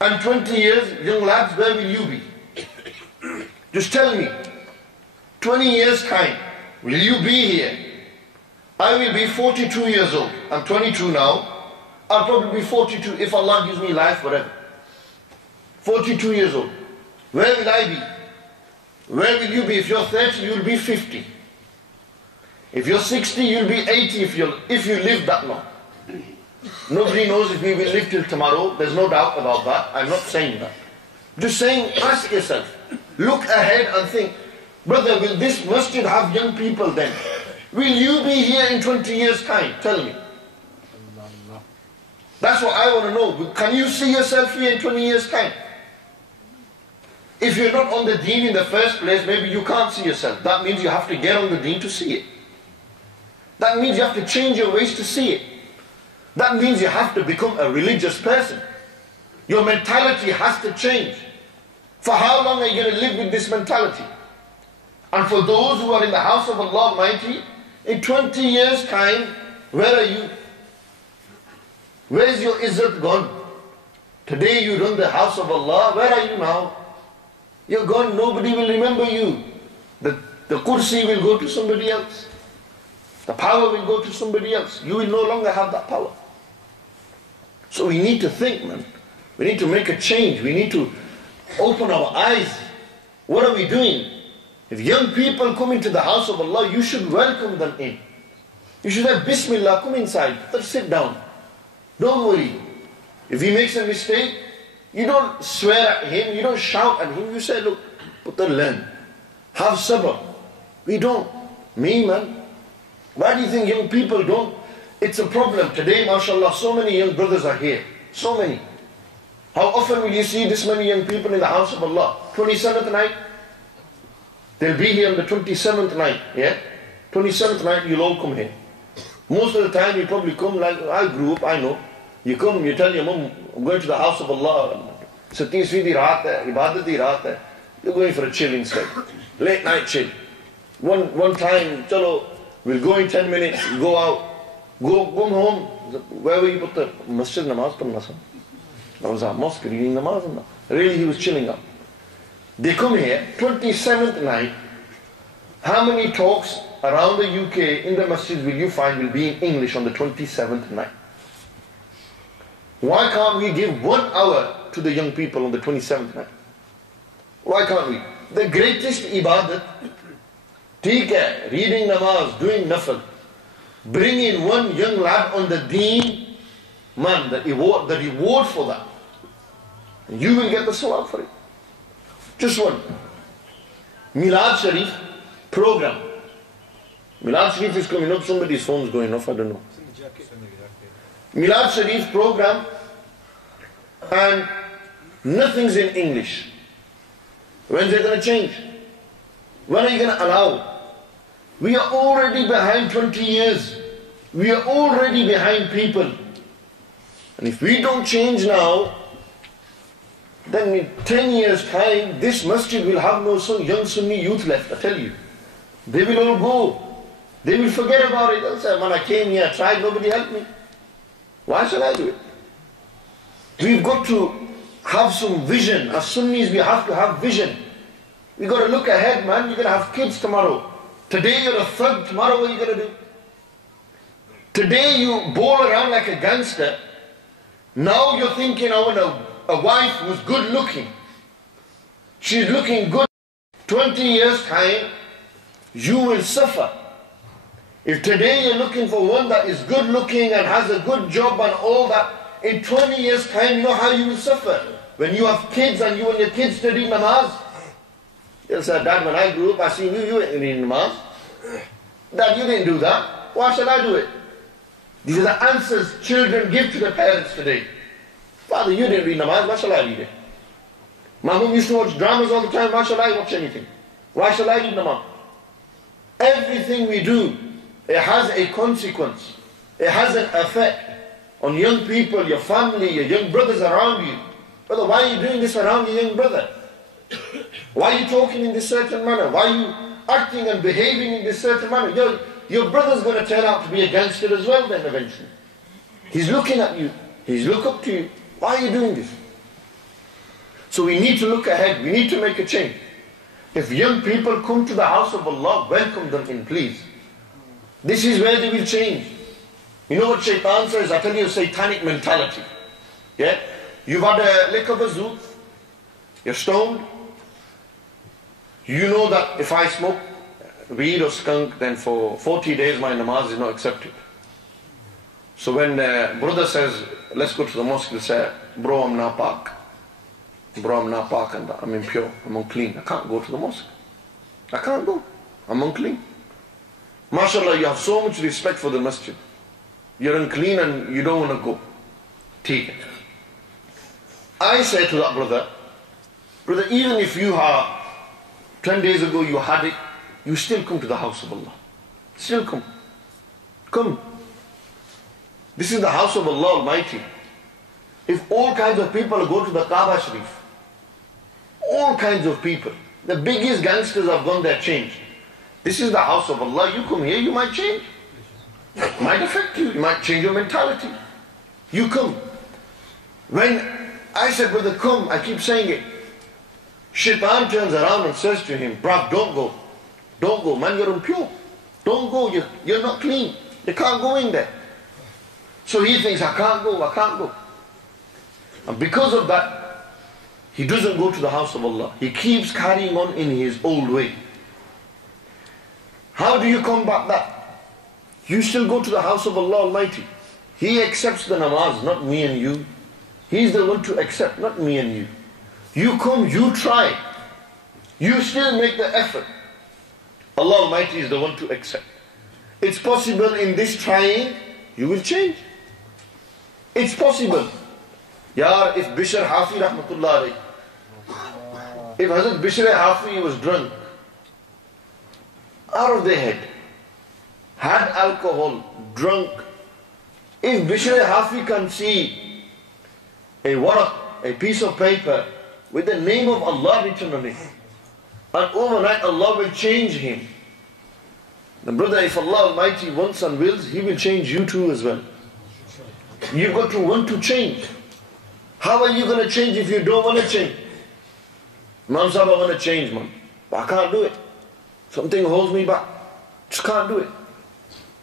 And 20 years, young lads, where will you be? Just tell me, 20 years time, will you be here? I will be 42 years old. I'm 22 now. I'll probably be 42 if Allah gives me life forever. 42 years old. Where will I be? Where will you be? If you're 30, you'll be 50. If you're 60, you'll be 80 if you live that long. Nobody knows if we will live till tomorrow. There's no doubt about that. I'm not saying that. Just saying, ask yourself. Look ahead and think, brother, will this masjid have young people then? Will you be here in 20 years' time? Tell me. That's what I want to know. Can you see yourself here in 20 years' time? If you're not on the deen in the first place, maybe you can't see yourself. That means you have to get on the deen to see it. That means you have to change your ways to see it. That means you have to become a religious person. Your mentality has to change. For how long are you going to live with this mentality? And for those who are in the house of Allah Almighty, in 20 years' time, where are you? Where is your izzat gone? Today you run the house of Allah, where are you now? You're gone, nobody will remember you. The kursi will go to somebody else. The power will go to somebody else. You will no longer have that power. So we need to think, man. We need to make a change. We need to open our eyes. What are we doing? If young people come into the house of Allah, you should welcome them in. You should have Bismillah, come inside, sit down. Don't worry. If he makes a mistake, you don't swear at him, you don't shout at him. You say, look, Putter, learn. Have sabr. We don't. Me, man. Why do you think young people don't? It's a problem. Today, mashallah, so many young brothers are here. So many. How often will you see this many young people in the house of Allah? 27th night? They'll be here on the 27th night. Yeah? 27th night, you'll all come here. Most of the time, you probably come like, I grew up, I know. You come, you tell your mom, I'm going to the house of Allah. Satisvi di raat hai, ibadat di raat hai. You're going for a chill instead. Late night chill. One time, chalo, we'll go in 10 minutes, go out. Come home. Where were you put the masjid namaz padna sa? I was at mosque reading namaz. Really, he was chilling out. They come here, 27th night. How many talks around the UK in the masjid will you find will be in English on the 27th night? Why can't we give 1 hour to the young people on the 27th night? Why can't we? The greatest ibadat, theek hai, reading namaz, doing nafal. Bring in one young lad on the deen, man, the reward for that. You will get the sawab for it. Just one. Milad Sharif program. Milad Sharif is coming up, somebody's phone's going off, I don't know. Milad Sharif program, and nothing's in English. When's it going to change? When are you going to allow? We are already behind 20 years. We are already behind people. And if we don't change now, then in 10 years' time, this masjid will have no young Sunni youth left, I tell you. They will all go. They will forget about it. They'll say, man, I came here, I tried, nobody helped me. Why should I do it? We've got to have some vision. As Sunnis, we have to have vision. We've got to look ahead, man. You're going to have kids tomorrow. Today you're a thug, tomorrow what are you going to do? Today you bowl around like a gangster. Now you're thinking, I want a wife who's good looking. She's looking good. 20 years time, you will suffer. If today you're looking for one that is good looking and has a good job and all that, in 20 years time, you know how you will suffer. When you have kids and you and your kids study namaz, they'll say, Dad, when I grew up, I seen you ain't reading namaz. Dad, you didn't do that. Why should I do it? These are the answers children give to their parents today. Father, you didn't read namaz, why shall I read it? My mom used to watch dramas all the time, why shall I watch anything? Why shall I read namaz? Everything we do, it has a consequence. It has an effect on young people, your family, your young brothers around you. Brother, why are you doing this around your young brother? Why are you talking in this certain manner? Why are you acting and behaving in this certain manner? your brother's going to turn out to be a gangster as well then eventually. He's looking at you. He's looking up to you. Why are you doing this? So we need to look ahead. We need to make a change. If young people come to the house of Allah, welcome them in, please. This is where they will change. You know what Shaitan says? I tell you, satanic mentality. Yeah? You've had a lick of a zoot. You're stoned. You know that if I smoke weed or skunk, then for 40 days my namaz is not accepted. So when the brother says, let's go to the mosque, he'll say, bro, I'm not pak. Bro, I'm not pak and I'm impure, I'm unclean. I can't go to the mosque. I can't go. I'm unclean. MashaAllah, you have so much respect for the masjid. You're unclean and you don't want to go. Take it. I say to that brother, even if you are 10 days ago you had it, you still come to the house of Allah. Still come. Come. This is the house of Allah Almighty. If all kinds of people go to the Kaaba Sharif, all kinds of people, the biggest gangsters have gone there, changed. This is the house of Allah. You come here, you might change. It might affect you. You might change your mentality. You come. When I said, brother, come, I keep saying it. Shaitan turns around and says to him, bruv, don't go. Don't go, man, you're impure. Don't go, you're not clean. You can't go in there. So he thinks, I can't go. And because of that, he doesn't go to the house of Allah. He keeps carrying on in his old way. How do you combat that? You still go to the house of Allah Almighty. He accepts the namaz, not me and you. He's the one to accept, not me and you. You come, you try. You still make the effort. Allah Almighty is the one to accept. It's possible in this trying, you will change. It's possible. Yaar, if Bishr Hafi rahmatullah alayhi, if Hazrat Bishr Hafi was drunk, out of their head, had alcohol, drunk, if Bishr Hafi can see a waraq, a piece of paper with the name of Allah written on it, and overnight Allah will change him. The brother, if Allah Almighty wants and wills, He will change you too as well. You've got to want to change. How are you going to change if you don't want to change? Imam Sahib, I want to change, man. But I can't do it. Something holds me back. Just can't do it.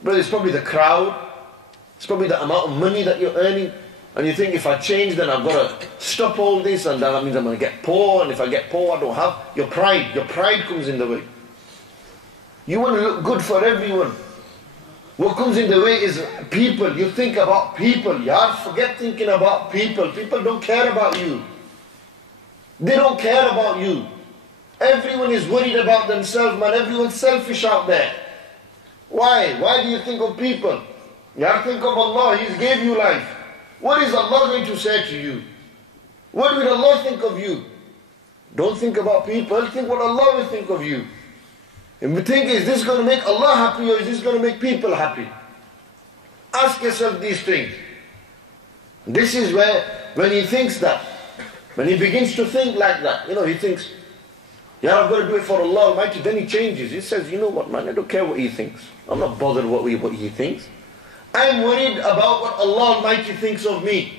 Brother, it's probably the crowd. It's probably the amount of money that you're earning. And you think, if I change, then I've got to stop all this, and that means I'm going to get poor, and if I get poor, I don't have. Your pride comes in the way. You want to look good for everyone. What comes in the way is people. You think about people. Yaar, forget thinking about people. People don't care about you. They don't care about you. Everyone is worried about themselves, man. Everyone's selfish out there. Why? Why do you think of people? Yaar, think of Allah. He gave you life. What is Allah going to say to you? What will Allah think of you? Don't think about people. Think what Allah will think of you. And we think, is this going to make Allah happy or is this going to make people happy? Ask yourself these things. This is where, when he thinks that, when he begins to think like that, he thinks, yeah, I've got to do it for Allah Almighty, then he changes. He says, you know what, man, I don't care what he thinks. I'm not bothered what he thinks. I'm worried about what Allah Almighty thinks of me.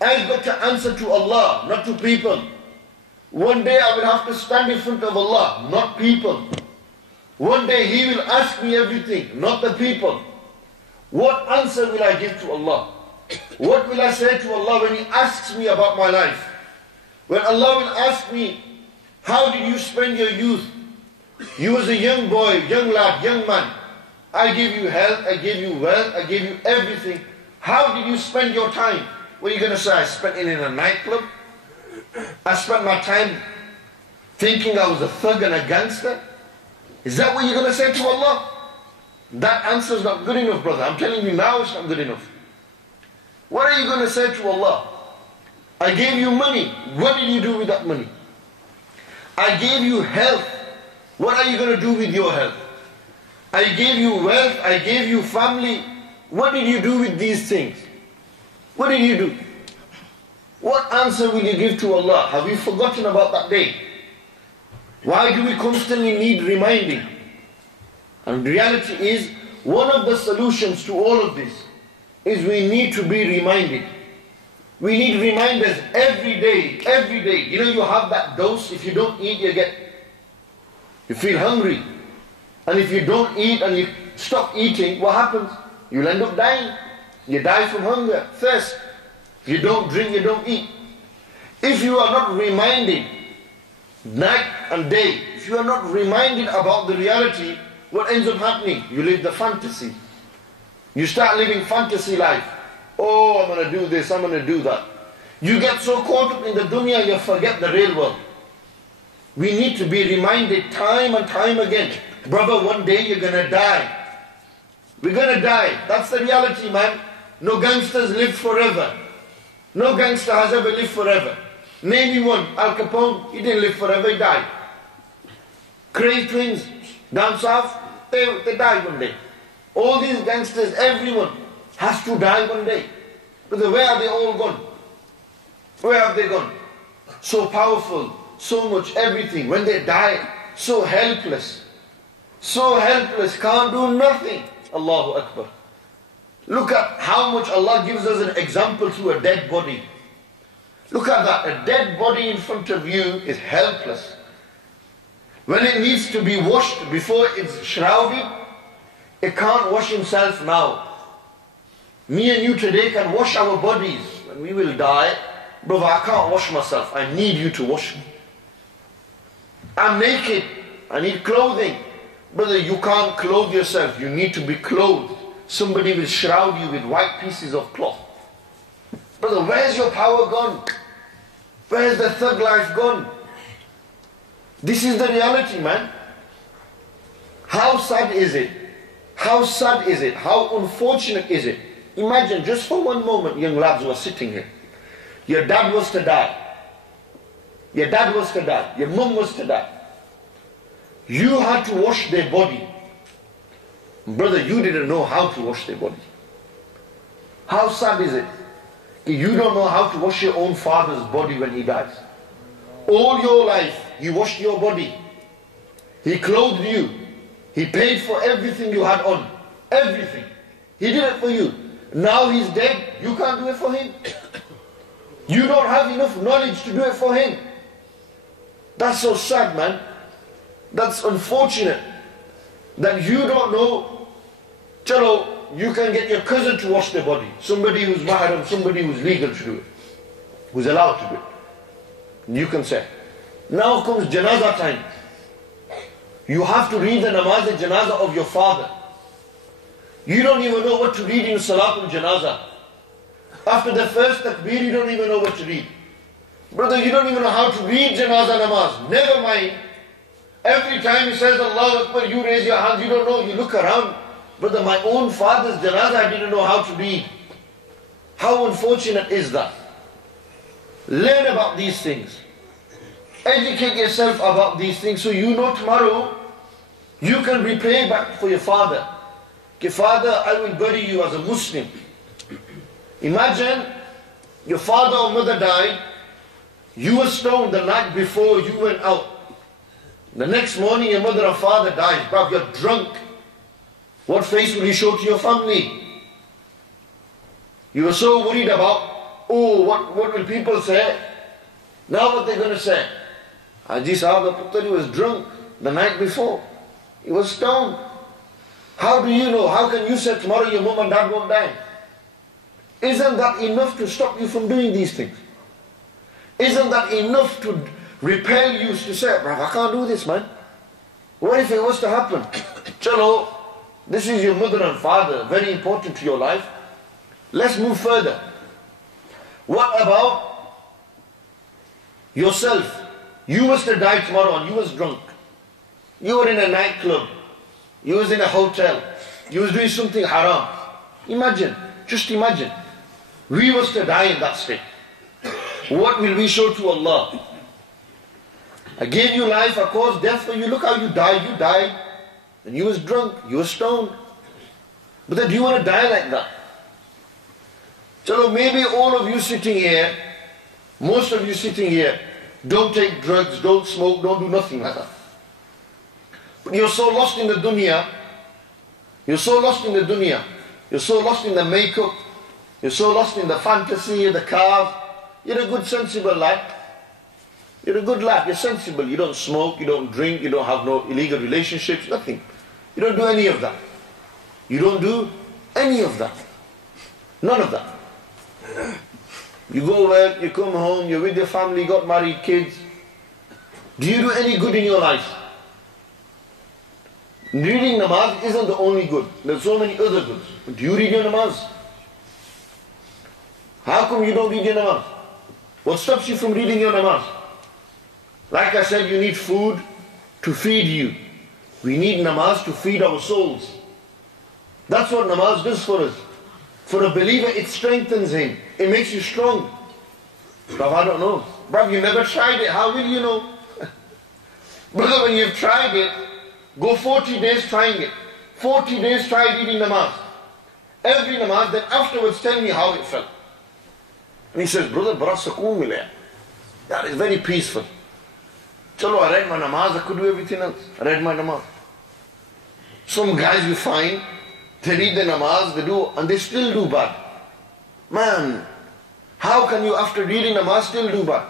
I've got to answer to Allah, not to people. One day I will have to stand in front of Allah, not people. One day He will ask me everything, not the people. What answer will I give to Allah? What will I say to Allah when He asks me about my life? When Allah will ask me, how did you spend your youth? You was a young boy, young lad, young man. I gave you health, I gave you wealth, I gave you everything. How did you spend your time? What are you going to say? I spent it in a nightclub? I spent my time thinking I was a thug and a gangster? Is that what you're going to say to Allah? That answer is not good enough, brother. I'm telling you now, it's not good enough. What are you going to say to Allah? I gave you money. What did you do with that money? I gave you health. What are you going to do with your health? I gave you wealth. I gave you family. What did you do with these things? What did you do? What answer will you give to Allah? Have you forgotten about that day? Why do we constantly need reminding? And reality is, one of the solutions to all of this is we need to be reminded. We need reminders every day, every day. You know, you have that dose, if you don't eat, you feel hungry. And if you don't eat and you stop eating, what happens? You'll end up dying. You die from hunger, thirst. If you don't drink, you don't eat. If you are not reminded night and day, if you are not reminded about the reality, what ends up happening? You live the fantasy. You start living fantasy life. Oh, I'm going to do this, I'm going to do that. You get so caught up in the dunya, you forget the real world. We need to be reminded time and time again. Brother, one day you're going to die. We're going to die. That's the reality, man. No gangsters live forever. No gangster has ever lived forever. Name me one. Al Capone, he didn't live forever, he died. Crazy twins, down south, they died one day. All these gangsters, everyone has to die one day. But where are they all gone? Where have they gone? So powerful, so much everything. When they die, so helpless. So helpless, can't do nothing. Allahu Akbar. Look at how much Allah gives us an example through a dead body. Look at that, a dead body in front of you is helpless. When it needs to be washed before it's shrouded, it can't wash himself now. Me and you today can wash our bodies. When we will die, brother, I can't wash myself. I need you to wash me. I'm naked. I need clothing. Brother, you can't clothe yourself. You need to be clothed. Somebody will shroud you with white pieces of cloth. Brother, where's your power gone? Where's the thug life gone? This is the reality, man. How sad is it? How sad is it? How unfortunate is it? Imagine, just for one moment, young lads who are sitting here. Your dad was to die. Your dad was to die. Your mum was to die. You had to wash their body. Brother, you didn't know how to wash their body. How sad is it? You don't know how to wash your own father's body when he dies. All your life, he washed your body. He clothed you. He paid for everything you had on. Everything. He did it for you. Now he's dead. You can't do it for him. You don't have enough knowledge to do it for him. That's so sad, man. That's unfortunate. That you don't know. Chalo, you can get your cousin to wash their body. Somebody who's mahram, somebody who's legal to do it. Who's allowed to do it. You can say. Now comes janazah time. You have to read the namaz janazah of your father. You don't even know what to read in salatul janazah. After the first takbir, you don't even know what to read. Brother, you don't even know how to read janazah namaz. Never mind. Every time he says Allahu Akbar, you raise your hands, you don't know, you look around. Brother, my own father's janazah, I didn't know how to read. How unfortunate is that? Learn about these things. Educate yourself about these things so you know tomorrow you can repay back for your father. Okay, father, I will bury you as a Muslim. Imagine your father or mother died, you were stoned the night before you went out. The next morning your mother or father dies, but you're drunk. What face will you show to your family? You were so worried about, oh, what will people say? Now what they're going to say? Haji Sahab Puttari was drunk the night before. He was stoned. How do you know? How can you say tomorrow your mom and dad won't die? Isn't that enough to stop you from doing these things? Isn't that enough to repel you to say, I can't do this, man? What if it was to happen? Chalo, this is your mother and father, very important to your life. Let's move further. What about yourself? You was to die tomorrow and you was drunk. You were in a nightclub. You was in a hotel. You was doing something haram. Imagine, just imagine. We was to die in that state. What will we show to Allah? I gave you life, I caused death for you. Look how you died. And you was drunk, you was stoned. But then do you want to die like that? So maybe all of you sitting here, most of you sitting here, don't take drugs, don't smoke, don't do nothing like that. But you're so lost in the dunya, You're so lost in the dunya. You're so lost in the makeup. You're so lost in the fantasy, the cars. You're a good, sensible lad. You're a good lad. You're sensible. You don't smoke. You don't drink. You don't have no illegal relationships. Nothing. You don't do any of that. You don't do any of that. None of that. You go work, you come home, you're with your family, got married, kids. Do you do any good in your life? Reading namaz isn't the only good. There's so many other goods. Do you read your namaz? How come you don't read your namaz? What stops you from reading your namaz? Like I said, you need food to feed you. We need namaz to feed our souls. That's what namaz does for us. For a believer, it strengthens him. It makes you strong. But I don't know. Bruv, you never tried it. How will you know? Brother, when you've tried it, go 40 days trying it. 40 days try reading namaz. Every namaz, then afterwards tell me how it felt. And he says, brother, bara sukoon milaya. That is very peaceful. Chalo, I read my namaz, I could do everything else. I read my namaz. Some guys you find, they read the namaz, they do, and they still do bad. Man, how can you after reading namaz still do bad?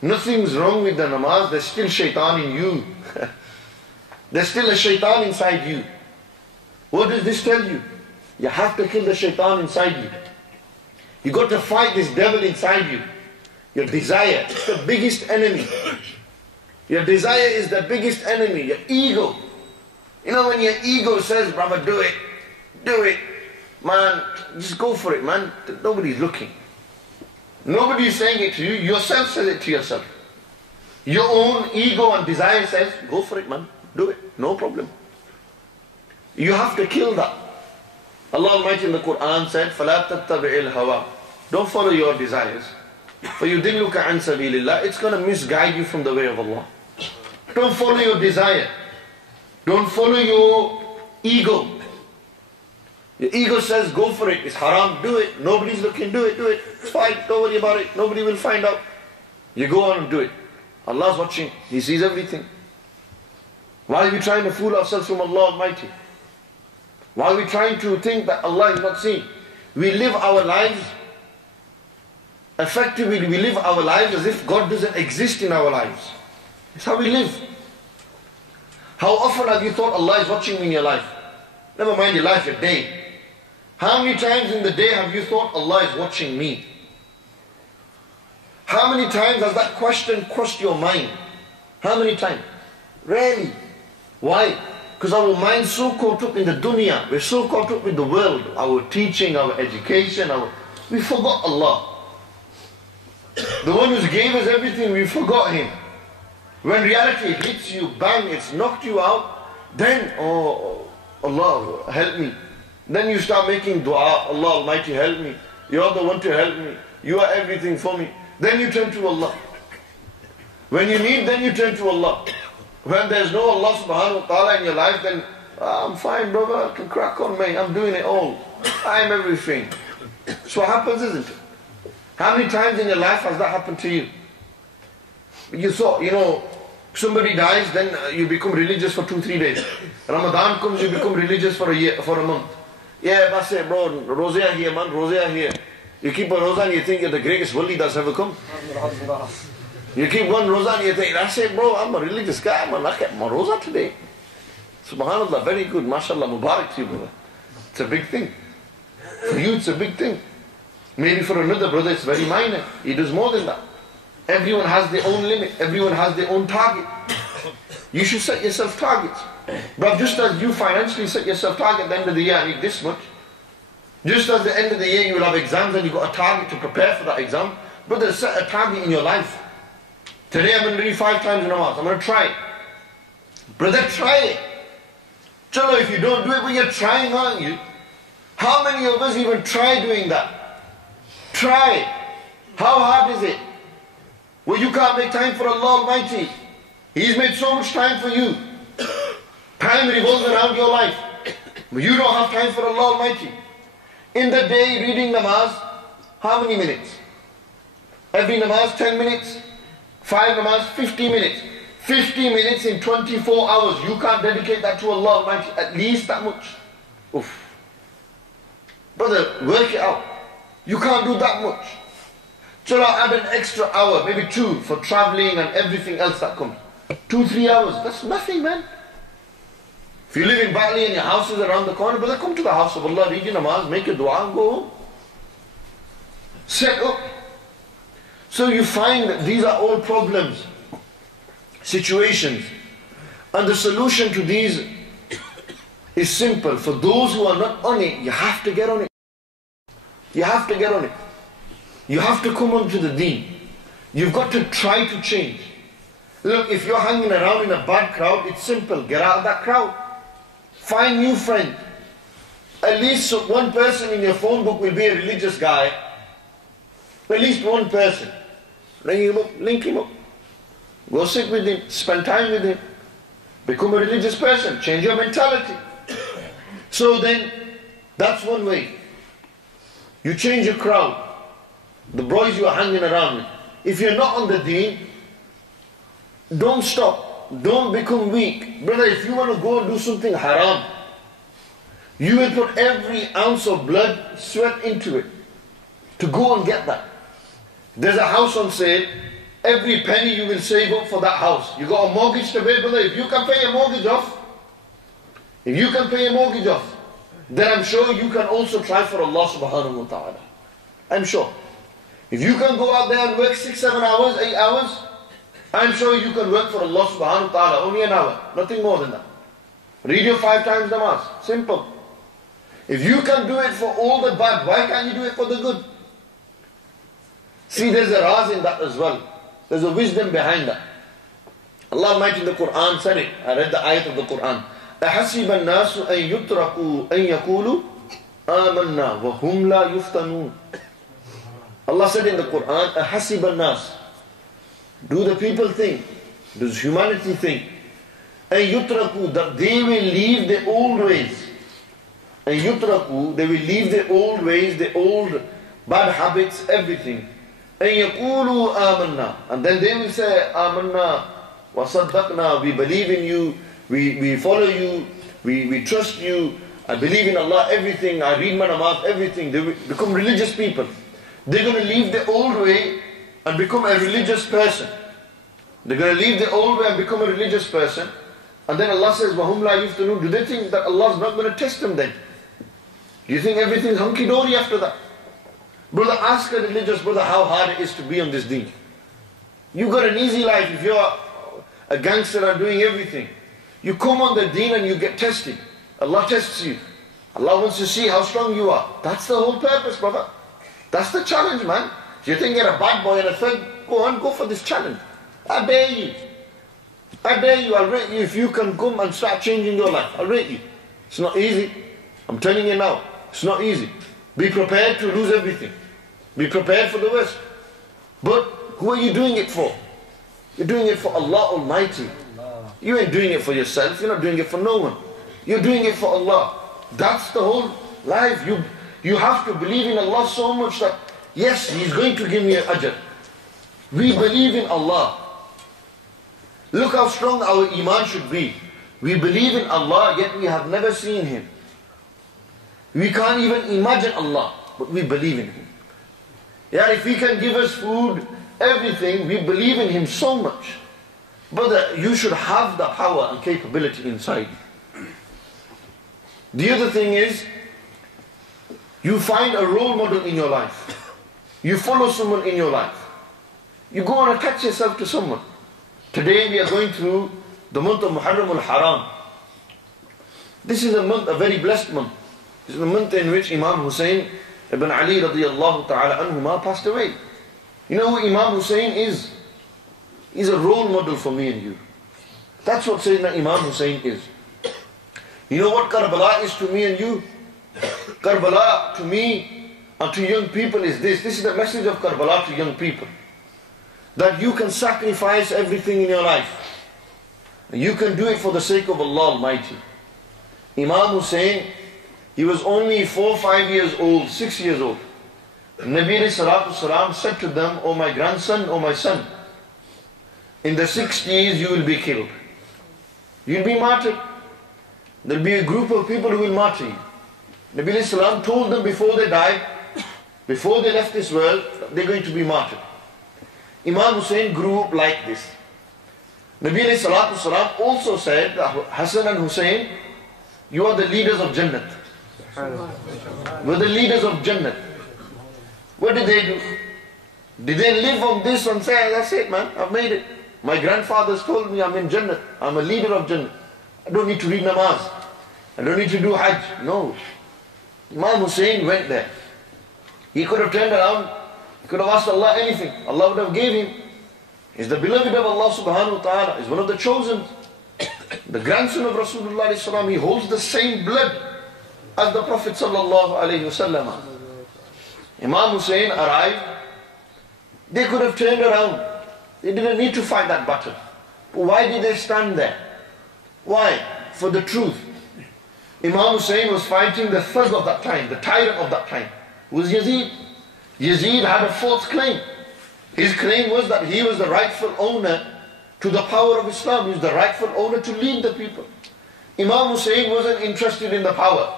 Nothing's wrong with the namaz, there's still shaitan in you. There's still a shaitan inside you. What does this tell you? You have to kill the shaitan inside you. You got to fight this devil inside you. Your desire, it's the biggest enemy. Your desire is the biggest enemy, your ego. You know when your ego says, brother, do it, man, just go for it, man. Nobody's looking. Nobody's saying it to you, yourself says it to yourself. Your own ego and desire says, go for it, man, do it, no problem. You have to kill that. Allah Almighty in the Quran said, فَلَا تَتَّبِعِ الْهَوَىٰ. Don't follow your desires. فَيُدِلُّكَ عَنْ سَبِيلِ اللَّهِ. It's going to misguide you from the way of Allah. Don't follow your desire. Don't follow your ego. Your ego says, go for it. It's haram. Do it. Nobody's looking. Do it. It's fine. Don't worry about it. Nobody will find out. You go on and do it. Allah's watching. He sees everything. Why are we trying to fool ourselves from Allah Almighty? Why are we trying to think that Allah is not seeing? We live our lives, effectively we live our lives as if God doesn't exist in our lives. It's how we live. How often have you thought Allah is watching me in your life? Never mind your life, your day. How many times in the day have you thought Allah is watching me? How many times has that question crossed your mind? How many times? Rarely. Why? Because our mind's so caught up in the dunya. We're so caught up with the world. Our teaching, our education, we forgot Allah. The one who gave us everything, we forgot Him. When reality hits you, bang, it's knocked you out, then, oh, Allah, help me. Then you start making dua, Allah Almighty, help me. You're the one to help me. You are everything for me. Then you turn to Allah. When you need, then you turn to Allah. When there's no Allah subhanahu wa ta'ala in your life, then I'm fine, brother, I can crack on, mate, I'm doing it all. I'm everything. That's what happens, isn't it? How many times in your life has that happened to you? You thought, somebody dies, then you become religious for 2-3 days. Ramadan comes, you become religious for a month. Yeah, that's it, bro. Rosea here, man. Rosea here. You keep a rosa and you think you're the greatest wali that's ever come. You keep one rosa and you think, that's it, bro. I'm a religious guy, man. I kept my rosa today. Subhanallah, very good. MashaAllah, Mubarak to you, brother. It's a big thing. For you, it's a big thing. Maybe for another brother, it's very minor. He does more than that. Everyone has their own limit. Everyone has their own target. You should set yourself targets. But just as you financially set yourself target at the end of the year, I need this much. Just as at the end of the year you will have exams and you've got a target to prepare for that exam. Brother, set a target in your life. Today I'm going to read 5 times in namaz. I'm going to try it. Brother, try it. Chalo, if you don't do it, but you're trying, aren't you? How many of us even try doing that? Try it. How hard is it? Well, you can't make time for Allah Almighty. He's made so much time for you. Time revolves around your life. But you don't have time for Allah Almighty. In the day, reading namaz, how many minutes? Every namaz, 10 minutes. 5 namaz, 50 minutes. 50 minutes in 24 hours, you can't dedicate that to Allah Almighty, at least that much. Oof. Brother, work it out. You can't do that much. So I'll add an extra hour, maybe 2, for traveling and everything else that comes. 2-3 hours, that's nothing, man. If you live in Bali and your house is around the corner, brother, come to the house of Allah, read your namaz, make your dua and go home. Set up. So you find that these are all problems, situations. And the solution to these is simple. For those who are not on it, you have to get on it. You have to get on it. You have to come onto the deen. You've got to try to change. Look, if you're hanging around in a bad crowd, it's simple. Get out of that crowd. Find new friends. At least one person in your phone book will be a religious guy. At least one person. Ring him up, link him up. Go sit with him, spend time with him. Become a religious person, change your mentality. So then, that's one way. You change your crowd. The boys you are hanging around with. If you're not on the deen, don't stop. Don't become weak. Brother, if you want to go and do something haram, you will put every ounce of blood, sweat into it. To go and get that. There's a house on sale. Every penny you will save up for that house. You got a mortgage to pay, brother. If you can pay your mortgage off, then I'm sure you can also try for Allah subhanahu wa ta'ala. I'm sure. If you can go out there and work 6, 7 hours, 8 hours, I'm sure you can work for Allah subhanahu wa ta'ala. Only an hour, nothing more than that. Read your 5 times namaz. Simple. If you can do it for all the bad, why can't you do it for the good? See, there's a raz in that as well. There's a wisdom behind that. Allah Almighty in the Quran said it. I read the ayat of the Quran. أَحَسِبَ النَّاسُ أَن يُتْرَكُوا أَن يَقُولُوا آمَنَّا وَهُمْ لَا يُفْتَنُونَ. Allah said in the Quran, أَحَسِبَ النَّاسُ. Do the people think, does humanity think, أَن يُتْرَكُوا, that they will leave the old ways. أَن يُتْرَكُوا, they will leave the old ways, the old bad habits, everything. أَن يَقُولُوا آمَنَّا. And then they will say, آمَنَّا وَصَدَّقْنَا. We believe in you, we follow you, we trust you, I believe in Allah, everything, I read my namaz, everything. They will become religious people. They're going to leave the old way and become a religious person. They're going to leave the old way and become a religious person. And then Allah says, وَهُمْ لَا يُفْتَنُونَ. Do they think that Allah is not going to test them then? Do you think everything's hunky-dory after that? Brother, ask a religious brother how hard it is to be on this deen. You got an easy life if you're a gangster and doing everything. You come on the deen and you get tested. Allah tests you. Allah wants to see how strong you are. That's the whole purpose, brother. That's the challenge, man. If you think you're a bad boy and a thug, go on, go for this challenge. I dare you. I dare you, I'll rate you if you can come and start changing your life. I'll rate you. It's not easy. I'm telling you now. It's not easy. Be prepared to lose everything. Be prepared for the worst. But who are you doing it for? You're doing it for Allah Almighty. You ain't doing it for yourself. You're not doing it for no one. You're doing it for Allah. That's the whole life. You have to believe in Allah so much that, yes, He's going to give me an ajr. We believe in Allah. Look how strong our iman should be. We believe in Allah, yet we have never seen Him. We can't even imagine Allah, but we believe in Him. Yeah, if He can give us food, everything, we believe in Him so much. Brother, you should have the power and capability inside you. The other thing is, you find a role model in your life. You follow someone in your life. You go and attach yourself to someone. Today we are going through the month of Muharram al-Haram. This is a month, a very blessed month. This is the month in which Imam Hussain ibn Ali radiyallahu ta'ala anhuma passed away. You know who Imam Hussain is? He's a role model for me and you. That's what Sayyidina Imam Hussain is. You know what Karbala is to me and you? Karbala to me and to young people is this. This is the message of Karbala to young people. That you can sacrifice everything in your life. You can do it for the sake of Allah Almighty. Imam Hussain, he was only 4 or 5 years old, 6 years old. Nabi Sallallahu Alaihi Wasallam said to them, "O my grandson, O my son, In the 60s, you will be killed. You'll be martyred. There'll be a group of people who will martyr you. Nabi Islam told them before they died, before they left this world, they're going to be martyred. Imam Hussain grew up like this. Nabi Islam also said, Hassan and Hussain, you are the leaders of Jannat. We're the leaders of Jannat. What did they do? Did they live on this and say, that's it man, I've made it. My grandfathers told me I'm in Jannat. I'm a leader of Jannat. I don't need to read namaz. I don't need to do Hajj. No. Imam Hussain went there. He could have turned around. He could have asked Allah anything. Allah would have gave him. He's the beloved of Allah subhanahu wa ta'ala. He's one of the chosen. The grandson of Rasulullah sallallahu. He holds the same blood as the Prophet sallallahu alayhi wasallam. Imam Hussain arrived. They could have turned around. They didn't need to fight that battle. But why did they stand there? Why? For the truth. Imam Hussain was fighting the thug of that time, the tyrant of that time, who was Yazid. Yazid had a false claim. His claim was that he was the rightful owner to the power of Islam. He was the rightful owner to lead the people. Imam Hussain wasn't interested in the power.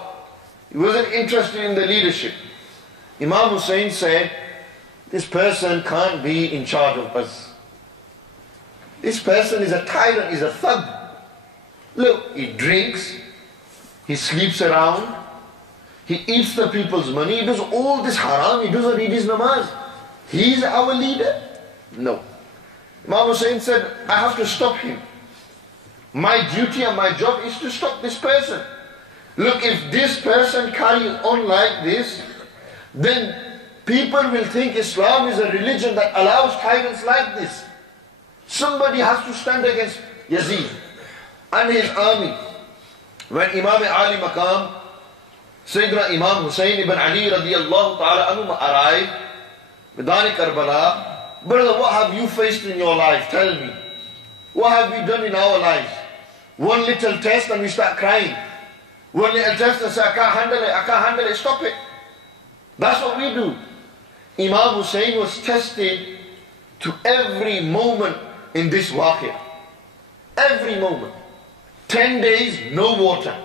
He wasn't interested in the leadership. Imam Hussain said, this person can't be in charge of us. This person is a tyrant, is a thug. Look, he drinks, he sleeps around, he eats the people's money, he does all this haram, he doesn't read his namaz. He's our leader? No. Imam Hussain said, I have to stop him. My duty and my job is to stop this person. Look, if this person carries on like this, then people will think Islam is a religion that allows tyrants like this. Somebody has to stand against Yazid and his army. When Imam Ali Maqam, Sayyidina Imam Hussain ibn Ali radiyallahu ta'ala anhu arrived, Midani Karbala, brother, what have you faced in your life? Tell me. What have we done in our lives? One little test and we start crying. One little test and say, I can't handle it, stop it. That's what we do. Imam Hussain was tested to every moment in this waqia. Every moment. 10 days, no water.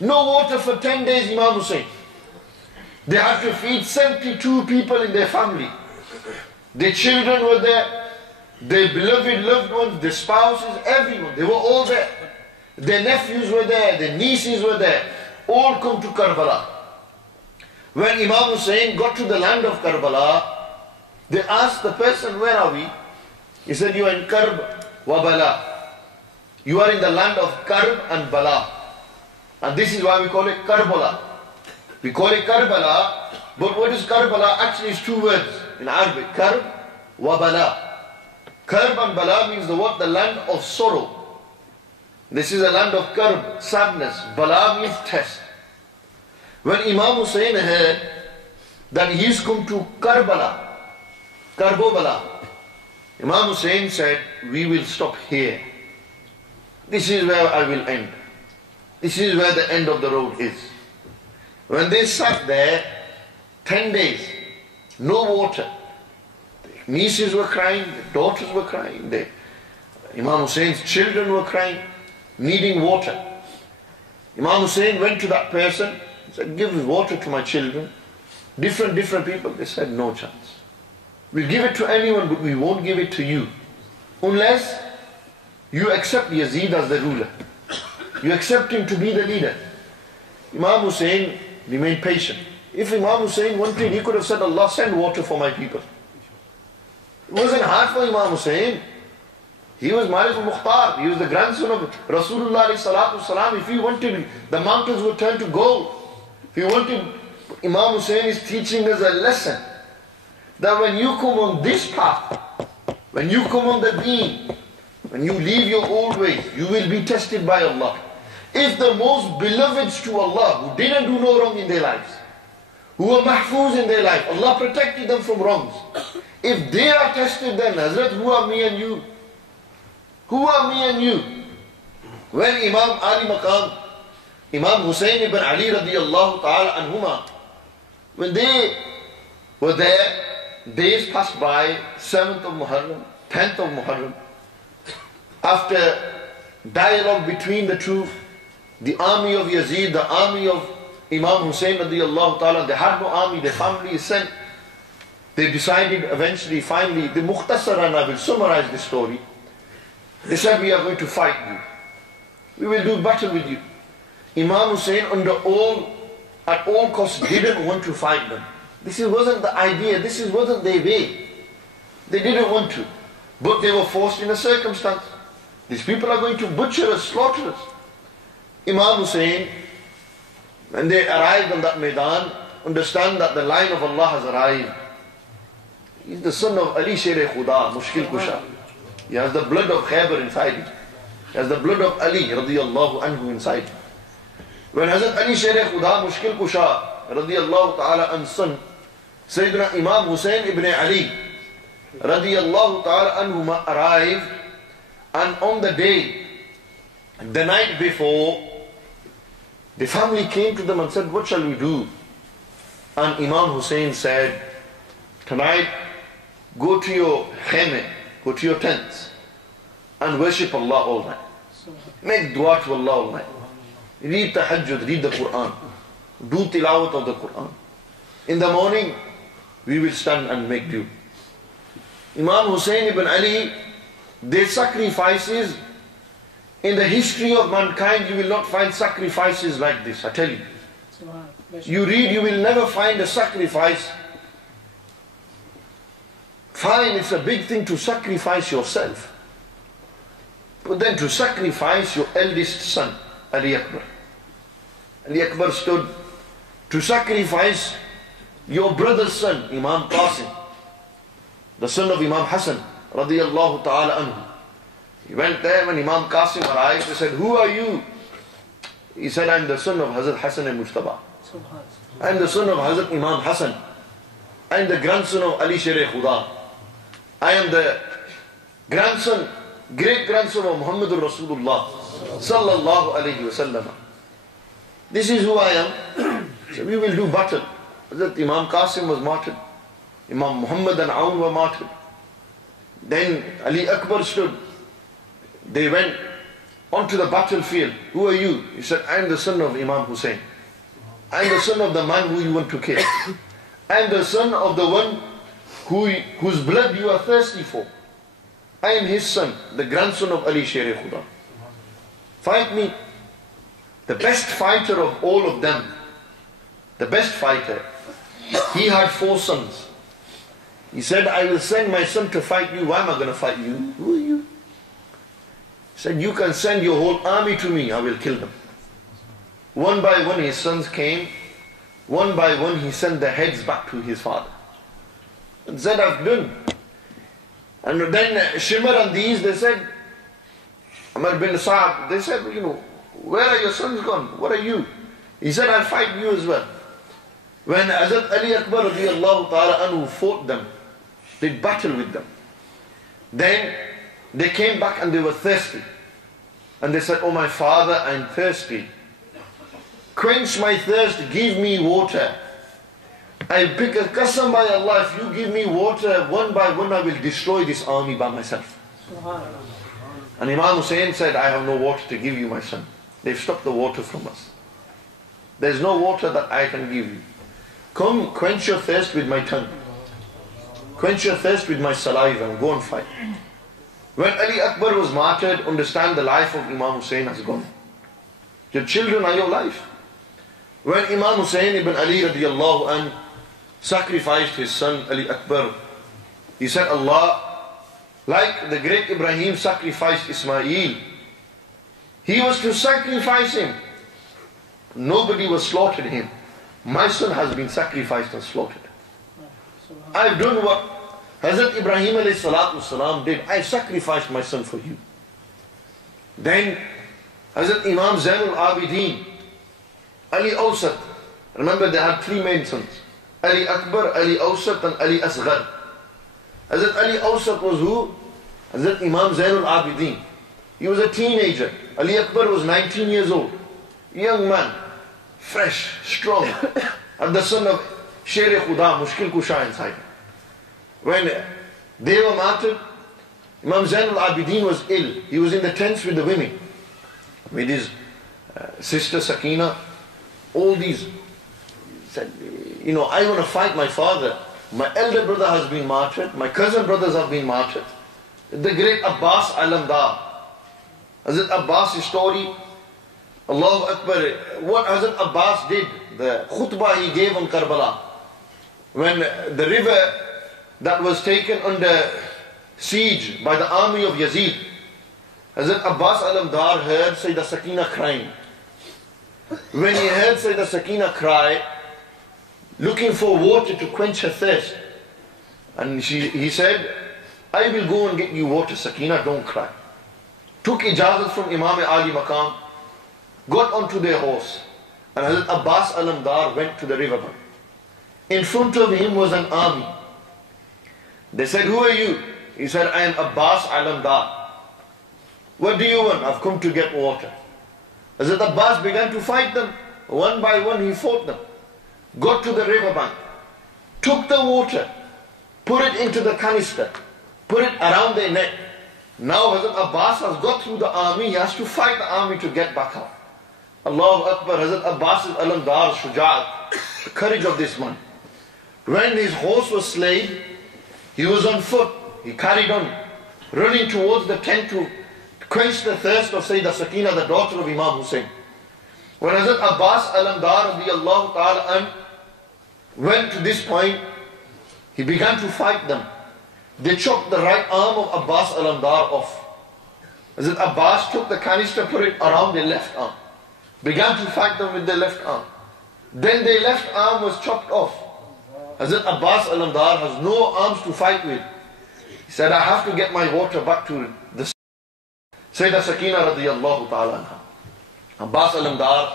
No water for 10 days, Imam Hussain. They had to feed 72 people in their family. Their children were there. Their beloved loved ones, their spouses, everyone. They were all there. Their nephews were there. Their nieces were there. All come to Karbala. When Imam Hussain got to the land of Karbala, they asked the person, where are we? He said, you are in Karb wa Bala. You are in the land of Karb and Bala. And this is why we call it Karbala. We call it Karbala, but what is Karbala? Actually it's two words in Arabic. Karb wa Bala. Karb and Bala means the word, the land of sorrow. This is a land of Karb, sadness. Bala means test. When Imam Hussain heard that he is come to Karbala, Karbala, Imam Hussain said, we will stop here. This is where I will end. This is where the end of the road is. When they sat there, 10 days, no water. The nieces were crying, the daughters were crying, Imam Hussein's children were crying, needing water. Imam Hussain went to that person, said, give water to my children. Different people, they said, no chance. We'll give it to anyone, but we won't give it to you. Unless you accept Yazid as the ruler. You accept him to be the leader. Imam Hussain remained patient. If Imam Hussain wanted, he could have said, Allah, send water for my people. It wasn't hard for Imam Hussain. He was Malik al-Mukhtar. He was the grandson of Rasulullah sallallahu alaihi wasallam. If he wanted, the mountains would turn to gold. If he wanted, Imam Hussain is teaching us a lesson. That when you come on this path, when you come on the deen, when you leave your old ways, you will be tested by Allah. If the most beloveds to Allah, who didn't do no wrong in their lives, who were mahfuz in their life, Allah protected them from wrongs. If they are tested, then Hazrat, who are me and you? Who are me and you? When Imam Ali Maqam, Imam Hussain ibn Ali radiyallahu ta'ala anhuma, when they were there, days passed by, 7th of Muharram, 10th of Muharram, after dialogue between the two, the army of Yazid, the army of Imam Hussain radiallahu ta'ala, they had no army, their family is sent. They decided eventually, finally, the Mukhtasaran, I will summarize the story. They said, we are going to fight you. We will do battle with you. Imam Hussain, at all costs, didn't want to fight them. This wasn't the idea, wasn't their way. They didn't want to. But they were forced in a circumstance. These people are going to butcher us, slaughter us. Imam Hussain, when they arrived on that Maidan, understand that the line of Allah has arrived. He's the son of Ali Sher Khuda, Mushkil Kusha. He has the blood of Khaybar inside him. He has the blood of Ali radiyallahu anhu inside him. When Hazrat Ali Sher Khuda, Mushkil Kusha radiyallahu ta'ala anhu's son, Sayyidina Imam Hussain ibn Ali radiyallahu ta'ala anhuma arrived, and on the day, the night before, the family came to them and said, what shall we do? And Imam Hussain said, tonight, go to your khayme, go to your tents, and worship Allah all night. Make dua to Allah all night. Read tahajjud, read the Quran. Do tilawat of the Quran. In the morning, we will stand and make dua. Imam Hussain ibn Ali, their sacrifices, in the history of mankind, you will not find sacrifices like this, I tell you. You read, you will never find a sacrifice. Fine, it's a big thing to sacrifice yourself. But then to sacrifice your eldest son, Ali Akbar. Ali Akbar stood to sacrifice your brother's son, Imam Qasim, the son of Imam Hassan, radiyallahu ta'ala anhu. He went there. When Imam Qasim arrived, they said, who are you? He said, I'm the son of Hazrat Hassan al-Mujtaba. I'm the son of Hazrat Imam Hassan. I'm the grandson of Ali Sher Khuda. I am the grandson, great-grandson of Muhammadur Rasulullah sallallahu alayhi wa sallam. This is who I am. So we will do battle. Hazrat Imam Qasim was martyred. Imam Muhammad and Aun were martyred. Then Ali Akbar stood. They went onto the battlefield. Who are you? He said, I am the son of Imam Hussain. I am the son of the man who you want to kill. I am the son of the one whose blood you are thirsty for. I am his son, the grandson of Ali Sher Khuda. Fight me. The best fighter of all of them, the best fighter, he had 4 sons. He said, I will send my son to fight you. Why am I going to fight you? Who are you? He said, you can send your whole army to me, I will kill them. One by one his sons came. One by one he sent the heads back to his father. And said, I've done. And then Shimr and these, they said, Amr bin Sa'ad, they said, where are your sons gone? What are you? He said, I'll fight you as well. When Hazrat Ali Akbar radiyallahu ta'ala anhu fought them, did battle with them, then they came back and they were thirsty. And they said, oh my father, I'm thirsty. Quench my thirst, give me water. I pick a qasam by Allah, if you give me water, one by one I will destroy this army by myself. And Imam Hussain said, I have no water to give you, my son. They've stopped the water from us. There's no water that I can give you. Come, quench your thirst with my tongue. Quench your thirst with my saliva and go and fight. When Ali Akbar was martyred, understand the life of Imam Hussain has gone. Your children are your life. When Imam Hussain ibn Ali radiyallahu anh sacrificed his son Ali Akbar, he said, Allah, like the great Ibrahim sacrificed Ismail, he was to sacrifice him. Nobody was slaughtered him. My son has been sacrificed and slaughtered. I've done what Hazrat Ibrahim alayhi salatu wasalam did. I sacrificed my son for you. Then Hazrat Imam Zainul Abidin, Ali Awsat, remember they had 3 main sons, Ali Akbar, Ali Awsat and Ali Asghar. Hazrat Ali Awsat was who? Hazrat Imam Zainul Abidin. He was a teenager. Ali Akbar was 19 years old. Young man, fresh, strong, and the son of Sher Khuda, Mushkil Kusha inside. When they were martyred, Imam Zain al-Abidin was ill. He was in the tents with the women, with his sister Sakina, all these. He said, I want to fight my father. My elder brother has been martyred. My cousin brothers have been martyred. The great Abbas Alamdar. Hazrat Abbas' story, Allahu Akbar, what Hazrat Abbas did, the khutbah he gave on Karbala, when the river that was taken under siege by the army of Yazid, Hazrat Abbas Alamdar heard Sayyidah Sakina crying. When he heard Sayyidah Sakina cry, looking for water to quench her thirst, and he said, I will go and get you water, Sakina, don't cry. Took ijazat from Imam Ali Maqam, got onto their horse, and Hazrat Abbas Alamdar went to the riverbank. In front of him was an army. They said, who are you? He said, I am Abbas Alamdar. What do you want? I've come to get water. Hazrat Abbas began to fight them. One by one he fought them. Got to the riverbank, took the water, put it into the canister, put it around their neck. Now Hazrat Abbas has got through the army, he has to fight the army to get back up. Allahu Akbar, Hazrat Abbas is Alamdar, Shuja'at, the courage of this man. When his horse was slain, he was on foot, he carried on, running towards the tent to quench the thirst of Sayyidah Sakina, the daughter of Imam Hussain. When Hazrat Abbas Alamdar radiyallahu ta'ala went to this point, he began to fight them. They chopped the right arm of Abbas Alamdar off. Hazrat Abbas took the canister, put it around their left arm. Began to fight them with their left arm. Then their left arm was chopped off. Hazrat Abbas Alamdar has no arms to fight with. He said, I have to get my water back to the Sayyidah Sakina radiyallahu ta'ala anha. Abbas Alamdar,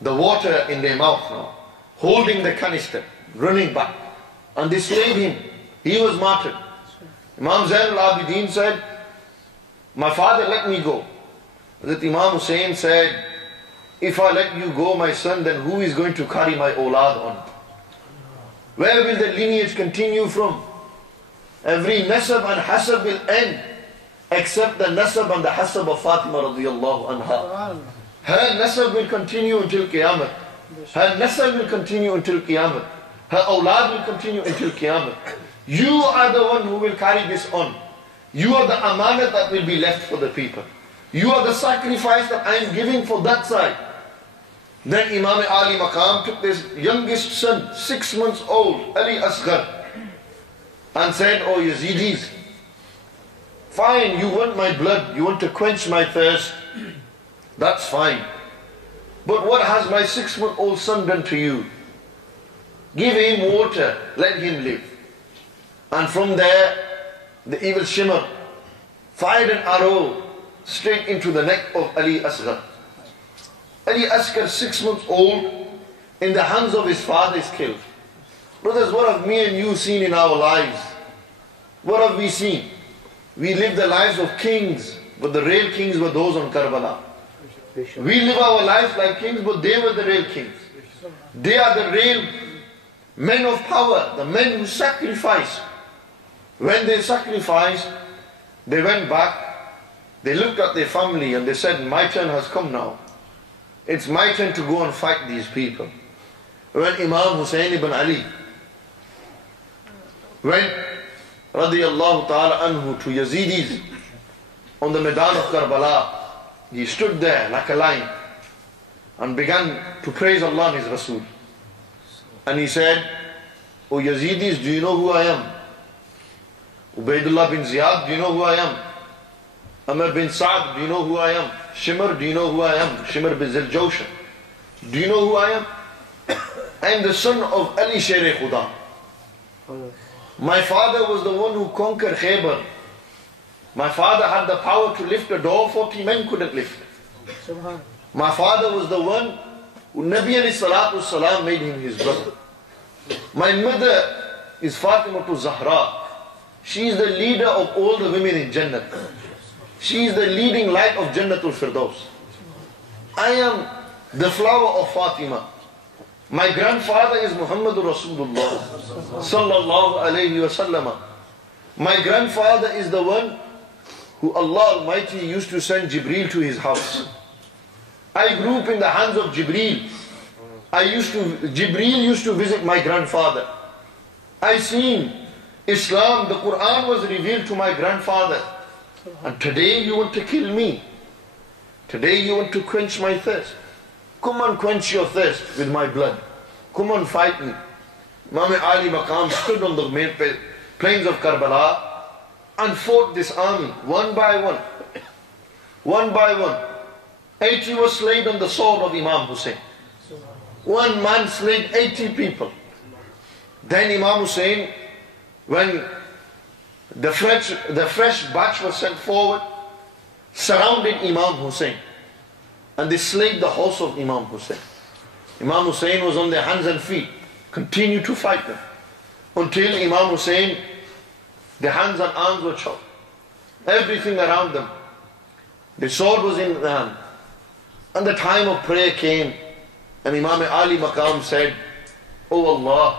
the water in their mouth now, holding the canister, running back. And they slayed him. He was martyred. Imam Zain al-Abidin said, my father let me go. That Imam Hussain said, if I let you go, my son, then who is going to carry my awlad on? Where will the lineage continue from? Every nasab and hasab will end, except the nasab and the hasab of Fatima radiyallahu anha. Her nasab will continue until Qiyamah. Her nasab will continue until Qiyamah. Her awlad will continue until Qiyamah. You are the one who will carry this on. You are the amanat that will be left for the people. You are the sacrifice that I am giving for that side. Then Imam Ali Maqam took this youngest son, 6 months old, Ali Asghar, and said, oh Yazidis, fine, you want my blood, you want to quench my thirst, that's fine. But what has my 6-month-old son done to you? Give him water, let him live. And from there, the evil Shimmer fired an arrow straight into the neck of Ali Asghar. Ali Asghar, 6 months old, in the hands of his father is killed. Brothers, what have me and you seen in our lives? What have we seen? We live the lives of kings, but the real kings were those on Karbala. We live our lives like kings, but they were the real kings. They are the real men of power, the men who sacrificed. When they sacrificed, they went back, they looked at their family and they said, my turn has come now. It's my turn to go and fight these people. When Imam Hussain ibn Ali went, radiyallahu ta'ala anhu, to Yazidis on the Maidan of Karbala, he stood there like a lion and began to praise Allah and His Rasul. And he said, O Yazidis, do you know who I am? Ubaidullah bin Ziyad, do you know who I am? Amr bin Sa'd, do you know who I am? Shimr, do you know who I am? Shimr bin Ziljawshan. Do you know who I am? I am the son of Ali Sher Khuda. My father was the one who conquered Khaybar. My father had the power to lift a door 40 men couldn't lift. My father was the one who Nabi alayhi salatu salam made him his brother. My mother is Fatima to Zahra. She is the leader of all the women in Jannah. She is the leading light of Jannatul Firdaus. I am the flower of Fatima. My grandfather is Muhammadur Rasulullah sallallahu alayhi wa sallam. My grandfather is the one who Allah Almighty used to send Jibreel to his house. I grew up in the hands of Jibreel. Jibreel used to visit my grandfather. I seen Islam, the Quran was revealed to my grandfather. And today you want to kill me. Today you want to quench my thirst. Come and quench your thirst with my blood. Come and fight me. Imam Ali Maqam stood on the plains of Karbala and fought this army one by one. One by one. 80 was slain on the sword of Imam Hussain. One man slayed 80 people. Then Imam Hussain, when the fresh batch was sent forward, surrounded Imam Hussain. And they slayed the horse of Imam Hussain. Imam Hussain was on their hands and feet, continued to fight them. Until Imam Hussain, their hands and arms were chopped. Everything around them. The sword was in the hand. And the time of prayer came. And Imam Ali Maqam said, "Oh Allah,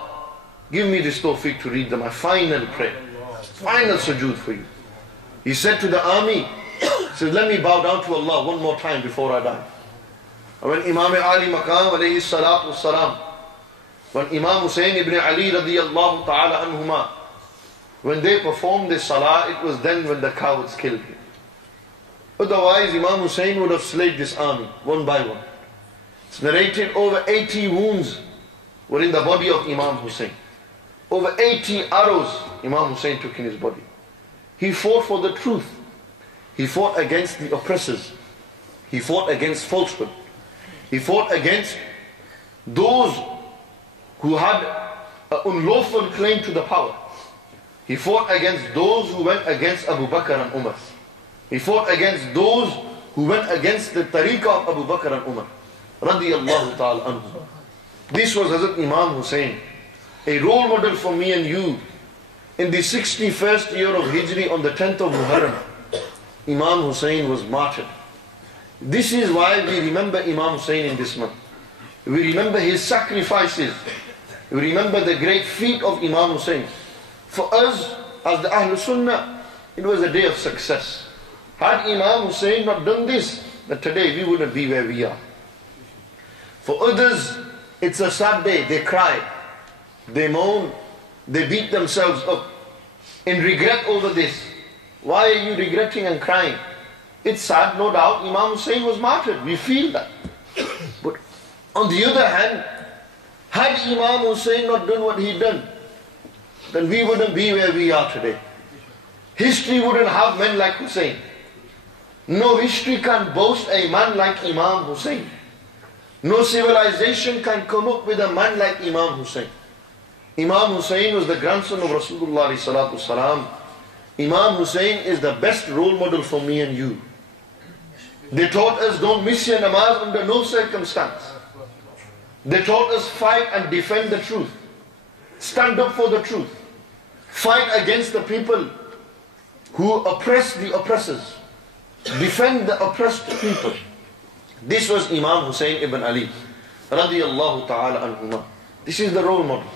give me this tawfiq to read my final prayer. Final sujood for you." He said to the army, he said, "Let me bow down to Allah one more time before I die." And when Imam Ali Maqam alayhi salatu wassalam, when Imam Hussain ibn Ali radiyallahu ta'ala anhuma, when they performed this salah, it was then when the cowards killed him. Otherwise Imam Hussain would have slayed this army one by one. It's narrated over 80 wounds were in the body of Imam Hussain. Over 80 arrows Imam Hussain took in his body. He fought for the truth. He fought against the oppressors. He fought against falsehood. He fought against those who had an unlawful claim to the power. He fought against those who went against Abu Bakr and Umar. He fought against those who went against the tariqah of Abu Bakr and Umar. Radiyallahu ta'ala anhu. This was Hazrat Imam Hussain, a role model for me and you. In the 61st year of Hijri, on the 10th of Muharram, Imam Hussain was martyred. This is why we remember Imam Hussain in this month. We remember his sacrifices. We remember the great feat of Imam Hussain. For us, as the Ahlul Sunnah, it was a day of success. Had Imam Hussain not done this, then today we wouldn't be where we are. For others, it's a sad day. They cry, they moan, they beat themselves up in regret over this. Why are you regretting and crying? It's sad, no doubt. Imam Hussain was martyred. We feel that. But on the other hand, had Imam Hussain not done what he done, then we wouldn't be where we are today. History wouldn't have men like Hussain. No history can boast a man like Imam Hussain. No civilization can come up with a man like Imam Hussain. Imam Hussain was the grandson of Rasulullah sallallahu alaihi wasallam. Imam Hussain is the best role model for me and you. They taught us don't miss your namaz under no circumstance. They taught us fight and defend the truth. Stand up for the truth. Fight against the people who oppress the oppressors. Defend the oppressed people. This was Imam Hussain ibn Ali radiyallahu ta'ala anhuma. This is the role model.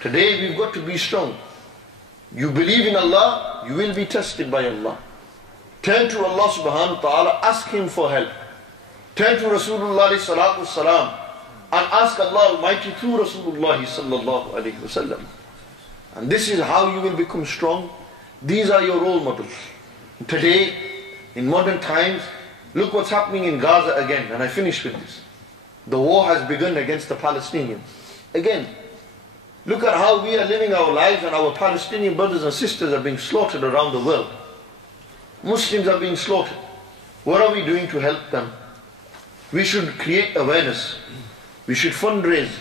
Today we've got to be strong. You believe in Allah, you will be tested by Allah. Turn to Allah subhanahu wa ta'ala, ask Him for help. Turn to Rasulullah sallallahu alaihi wasallam and ask Allah Almighty through Rasulullah sallallahu alaihi wasallam. And this is how you will become strong. These are your role models. Today, in modern times, look what's happening in Gaza again, and I finish with this. The war has begun against the Palestinians. Again, look at how we are living our lives and our Palestinian brothers and sisters are being slaughtered around the world. Muslims are being slaughtered. What are we doing to help them? We should create awareness. We should fundraise.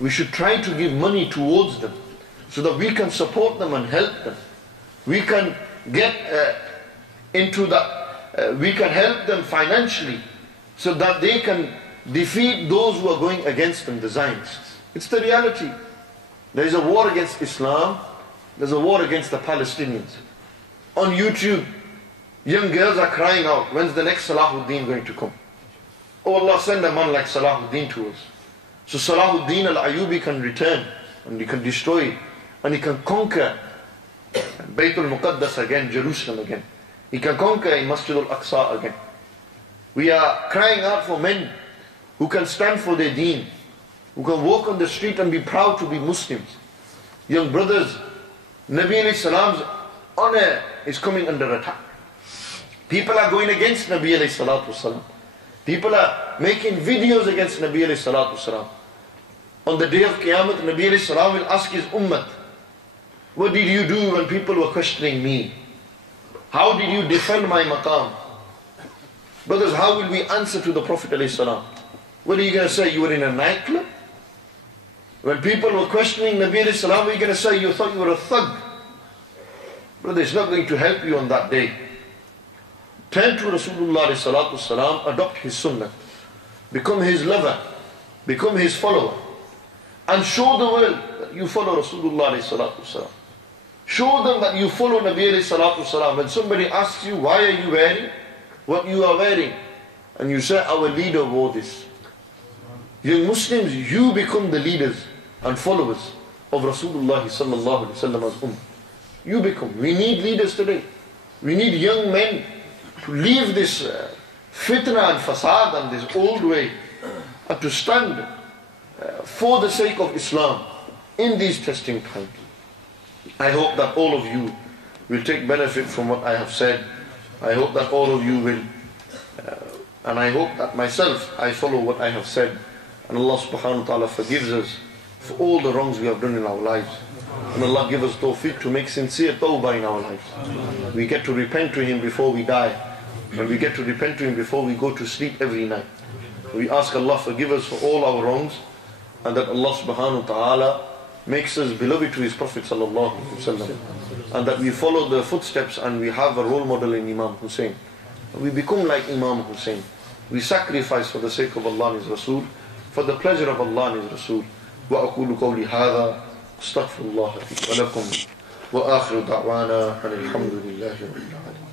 We should try to give money towards them so that we can support them and help them. We can get we can help them financially so that they can defeat those who are going against them, the Zionists. It's the reality. There is a war against Islam. There's a war against the Palestinians. On YouTube, young girls are crying out, when's the next Salahuddin going to come? Oh Allah, send a man like Salahuddin to us. So Salahuddin al-Ayyubi can return and he can destroy and he can conquer Baytul Muqaddas again, Jerusalem again. He can conquer a Masjid al-Aqsa again. We are crying out for men who can stand for their deen, who can walk on the street and be proud to be Muslims. Young brothers, Nabi alayhi salam's honor is coming under attack. People are going against Nabi alayhi salatu wasalam. People are making videos against Nabi alayhi salatu wasalam. On the day of Qiyamah, Nabi alayhi salam will ask his ummah, what did you do when people were questioning me? How did you defend my maqam? Brothers, how will we answer to the Prophet alayhi salam? What are you going to say? You were in a nightclub? When people were questioning Nabi alayhi salam, what are you going to say? You thought you were a thug? Brother, it's not going to help you on that day. Turn to Rasulullah alayhi salatu wasalam, adopt his sunnah, become his lover, become his follower, and show the world that you follow Rasulullah alayhi salatu wasalam. Show them that you follow Nabi alayhi salatu wasalam. When somebody asks you, why are you wearing what you are wearing? And you say, our leader wore this. Young Muslims, you become the leaders and followers of Rasulullah sallallahu alayhi wasallam as ummah. You become. We need leaders today. We need young men to leave this fitna and fasad and this old way and to stand for the sake of Islam in these testing times. I hope that all of you will take benefit from what I have said. I hope that all of you will, and I hope that myself, I follow what I have said. And Allah subhanahu wa ta'ala forgives us for all the wrongs we have done in our lives. And Allah give us tawfiq to make sincere tawbah in our lives. We get to repent to Him before we die. And we get to repent to Him before we go to sleep every night. We ask Allah forgive us for all our wrongs. And that Allah subhanahu wa ta'ala makes us beloved to His Prophet sallallahu alaihi wasallam, and that we follow the footsteps and we have a role model in Imam Hussain. We become like Imam Hussain. We sacrifice for the sake of Allah and His Rasul, for the pleasure of Allah and His Rasul. وأقول قولي هذا أستغفر الله لي ولكم وآخر دعوانا أن الحمد لله رب العالمين.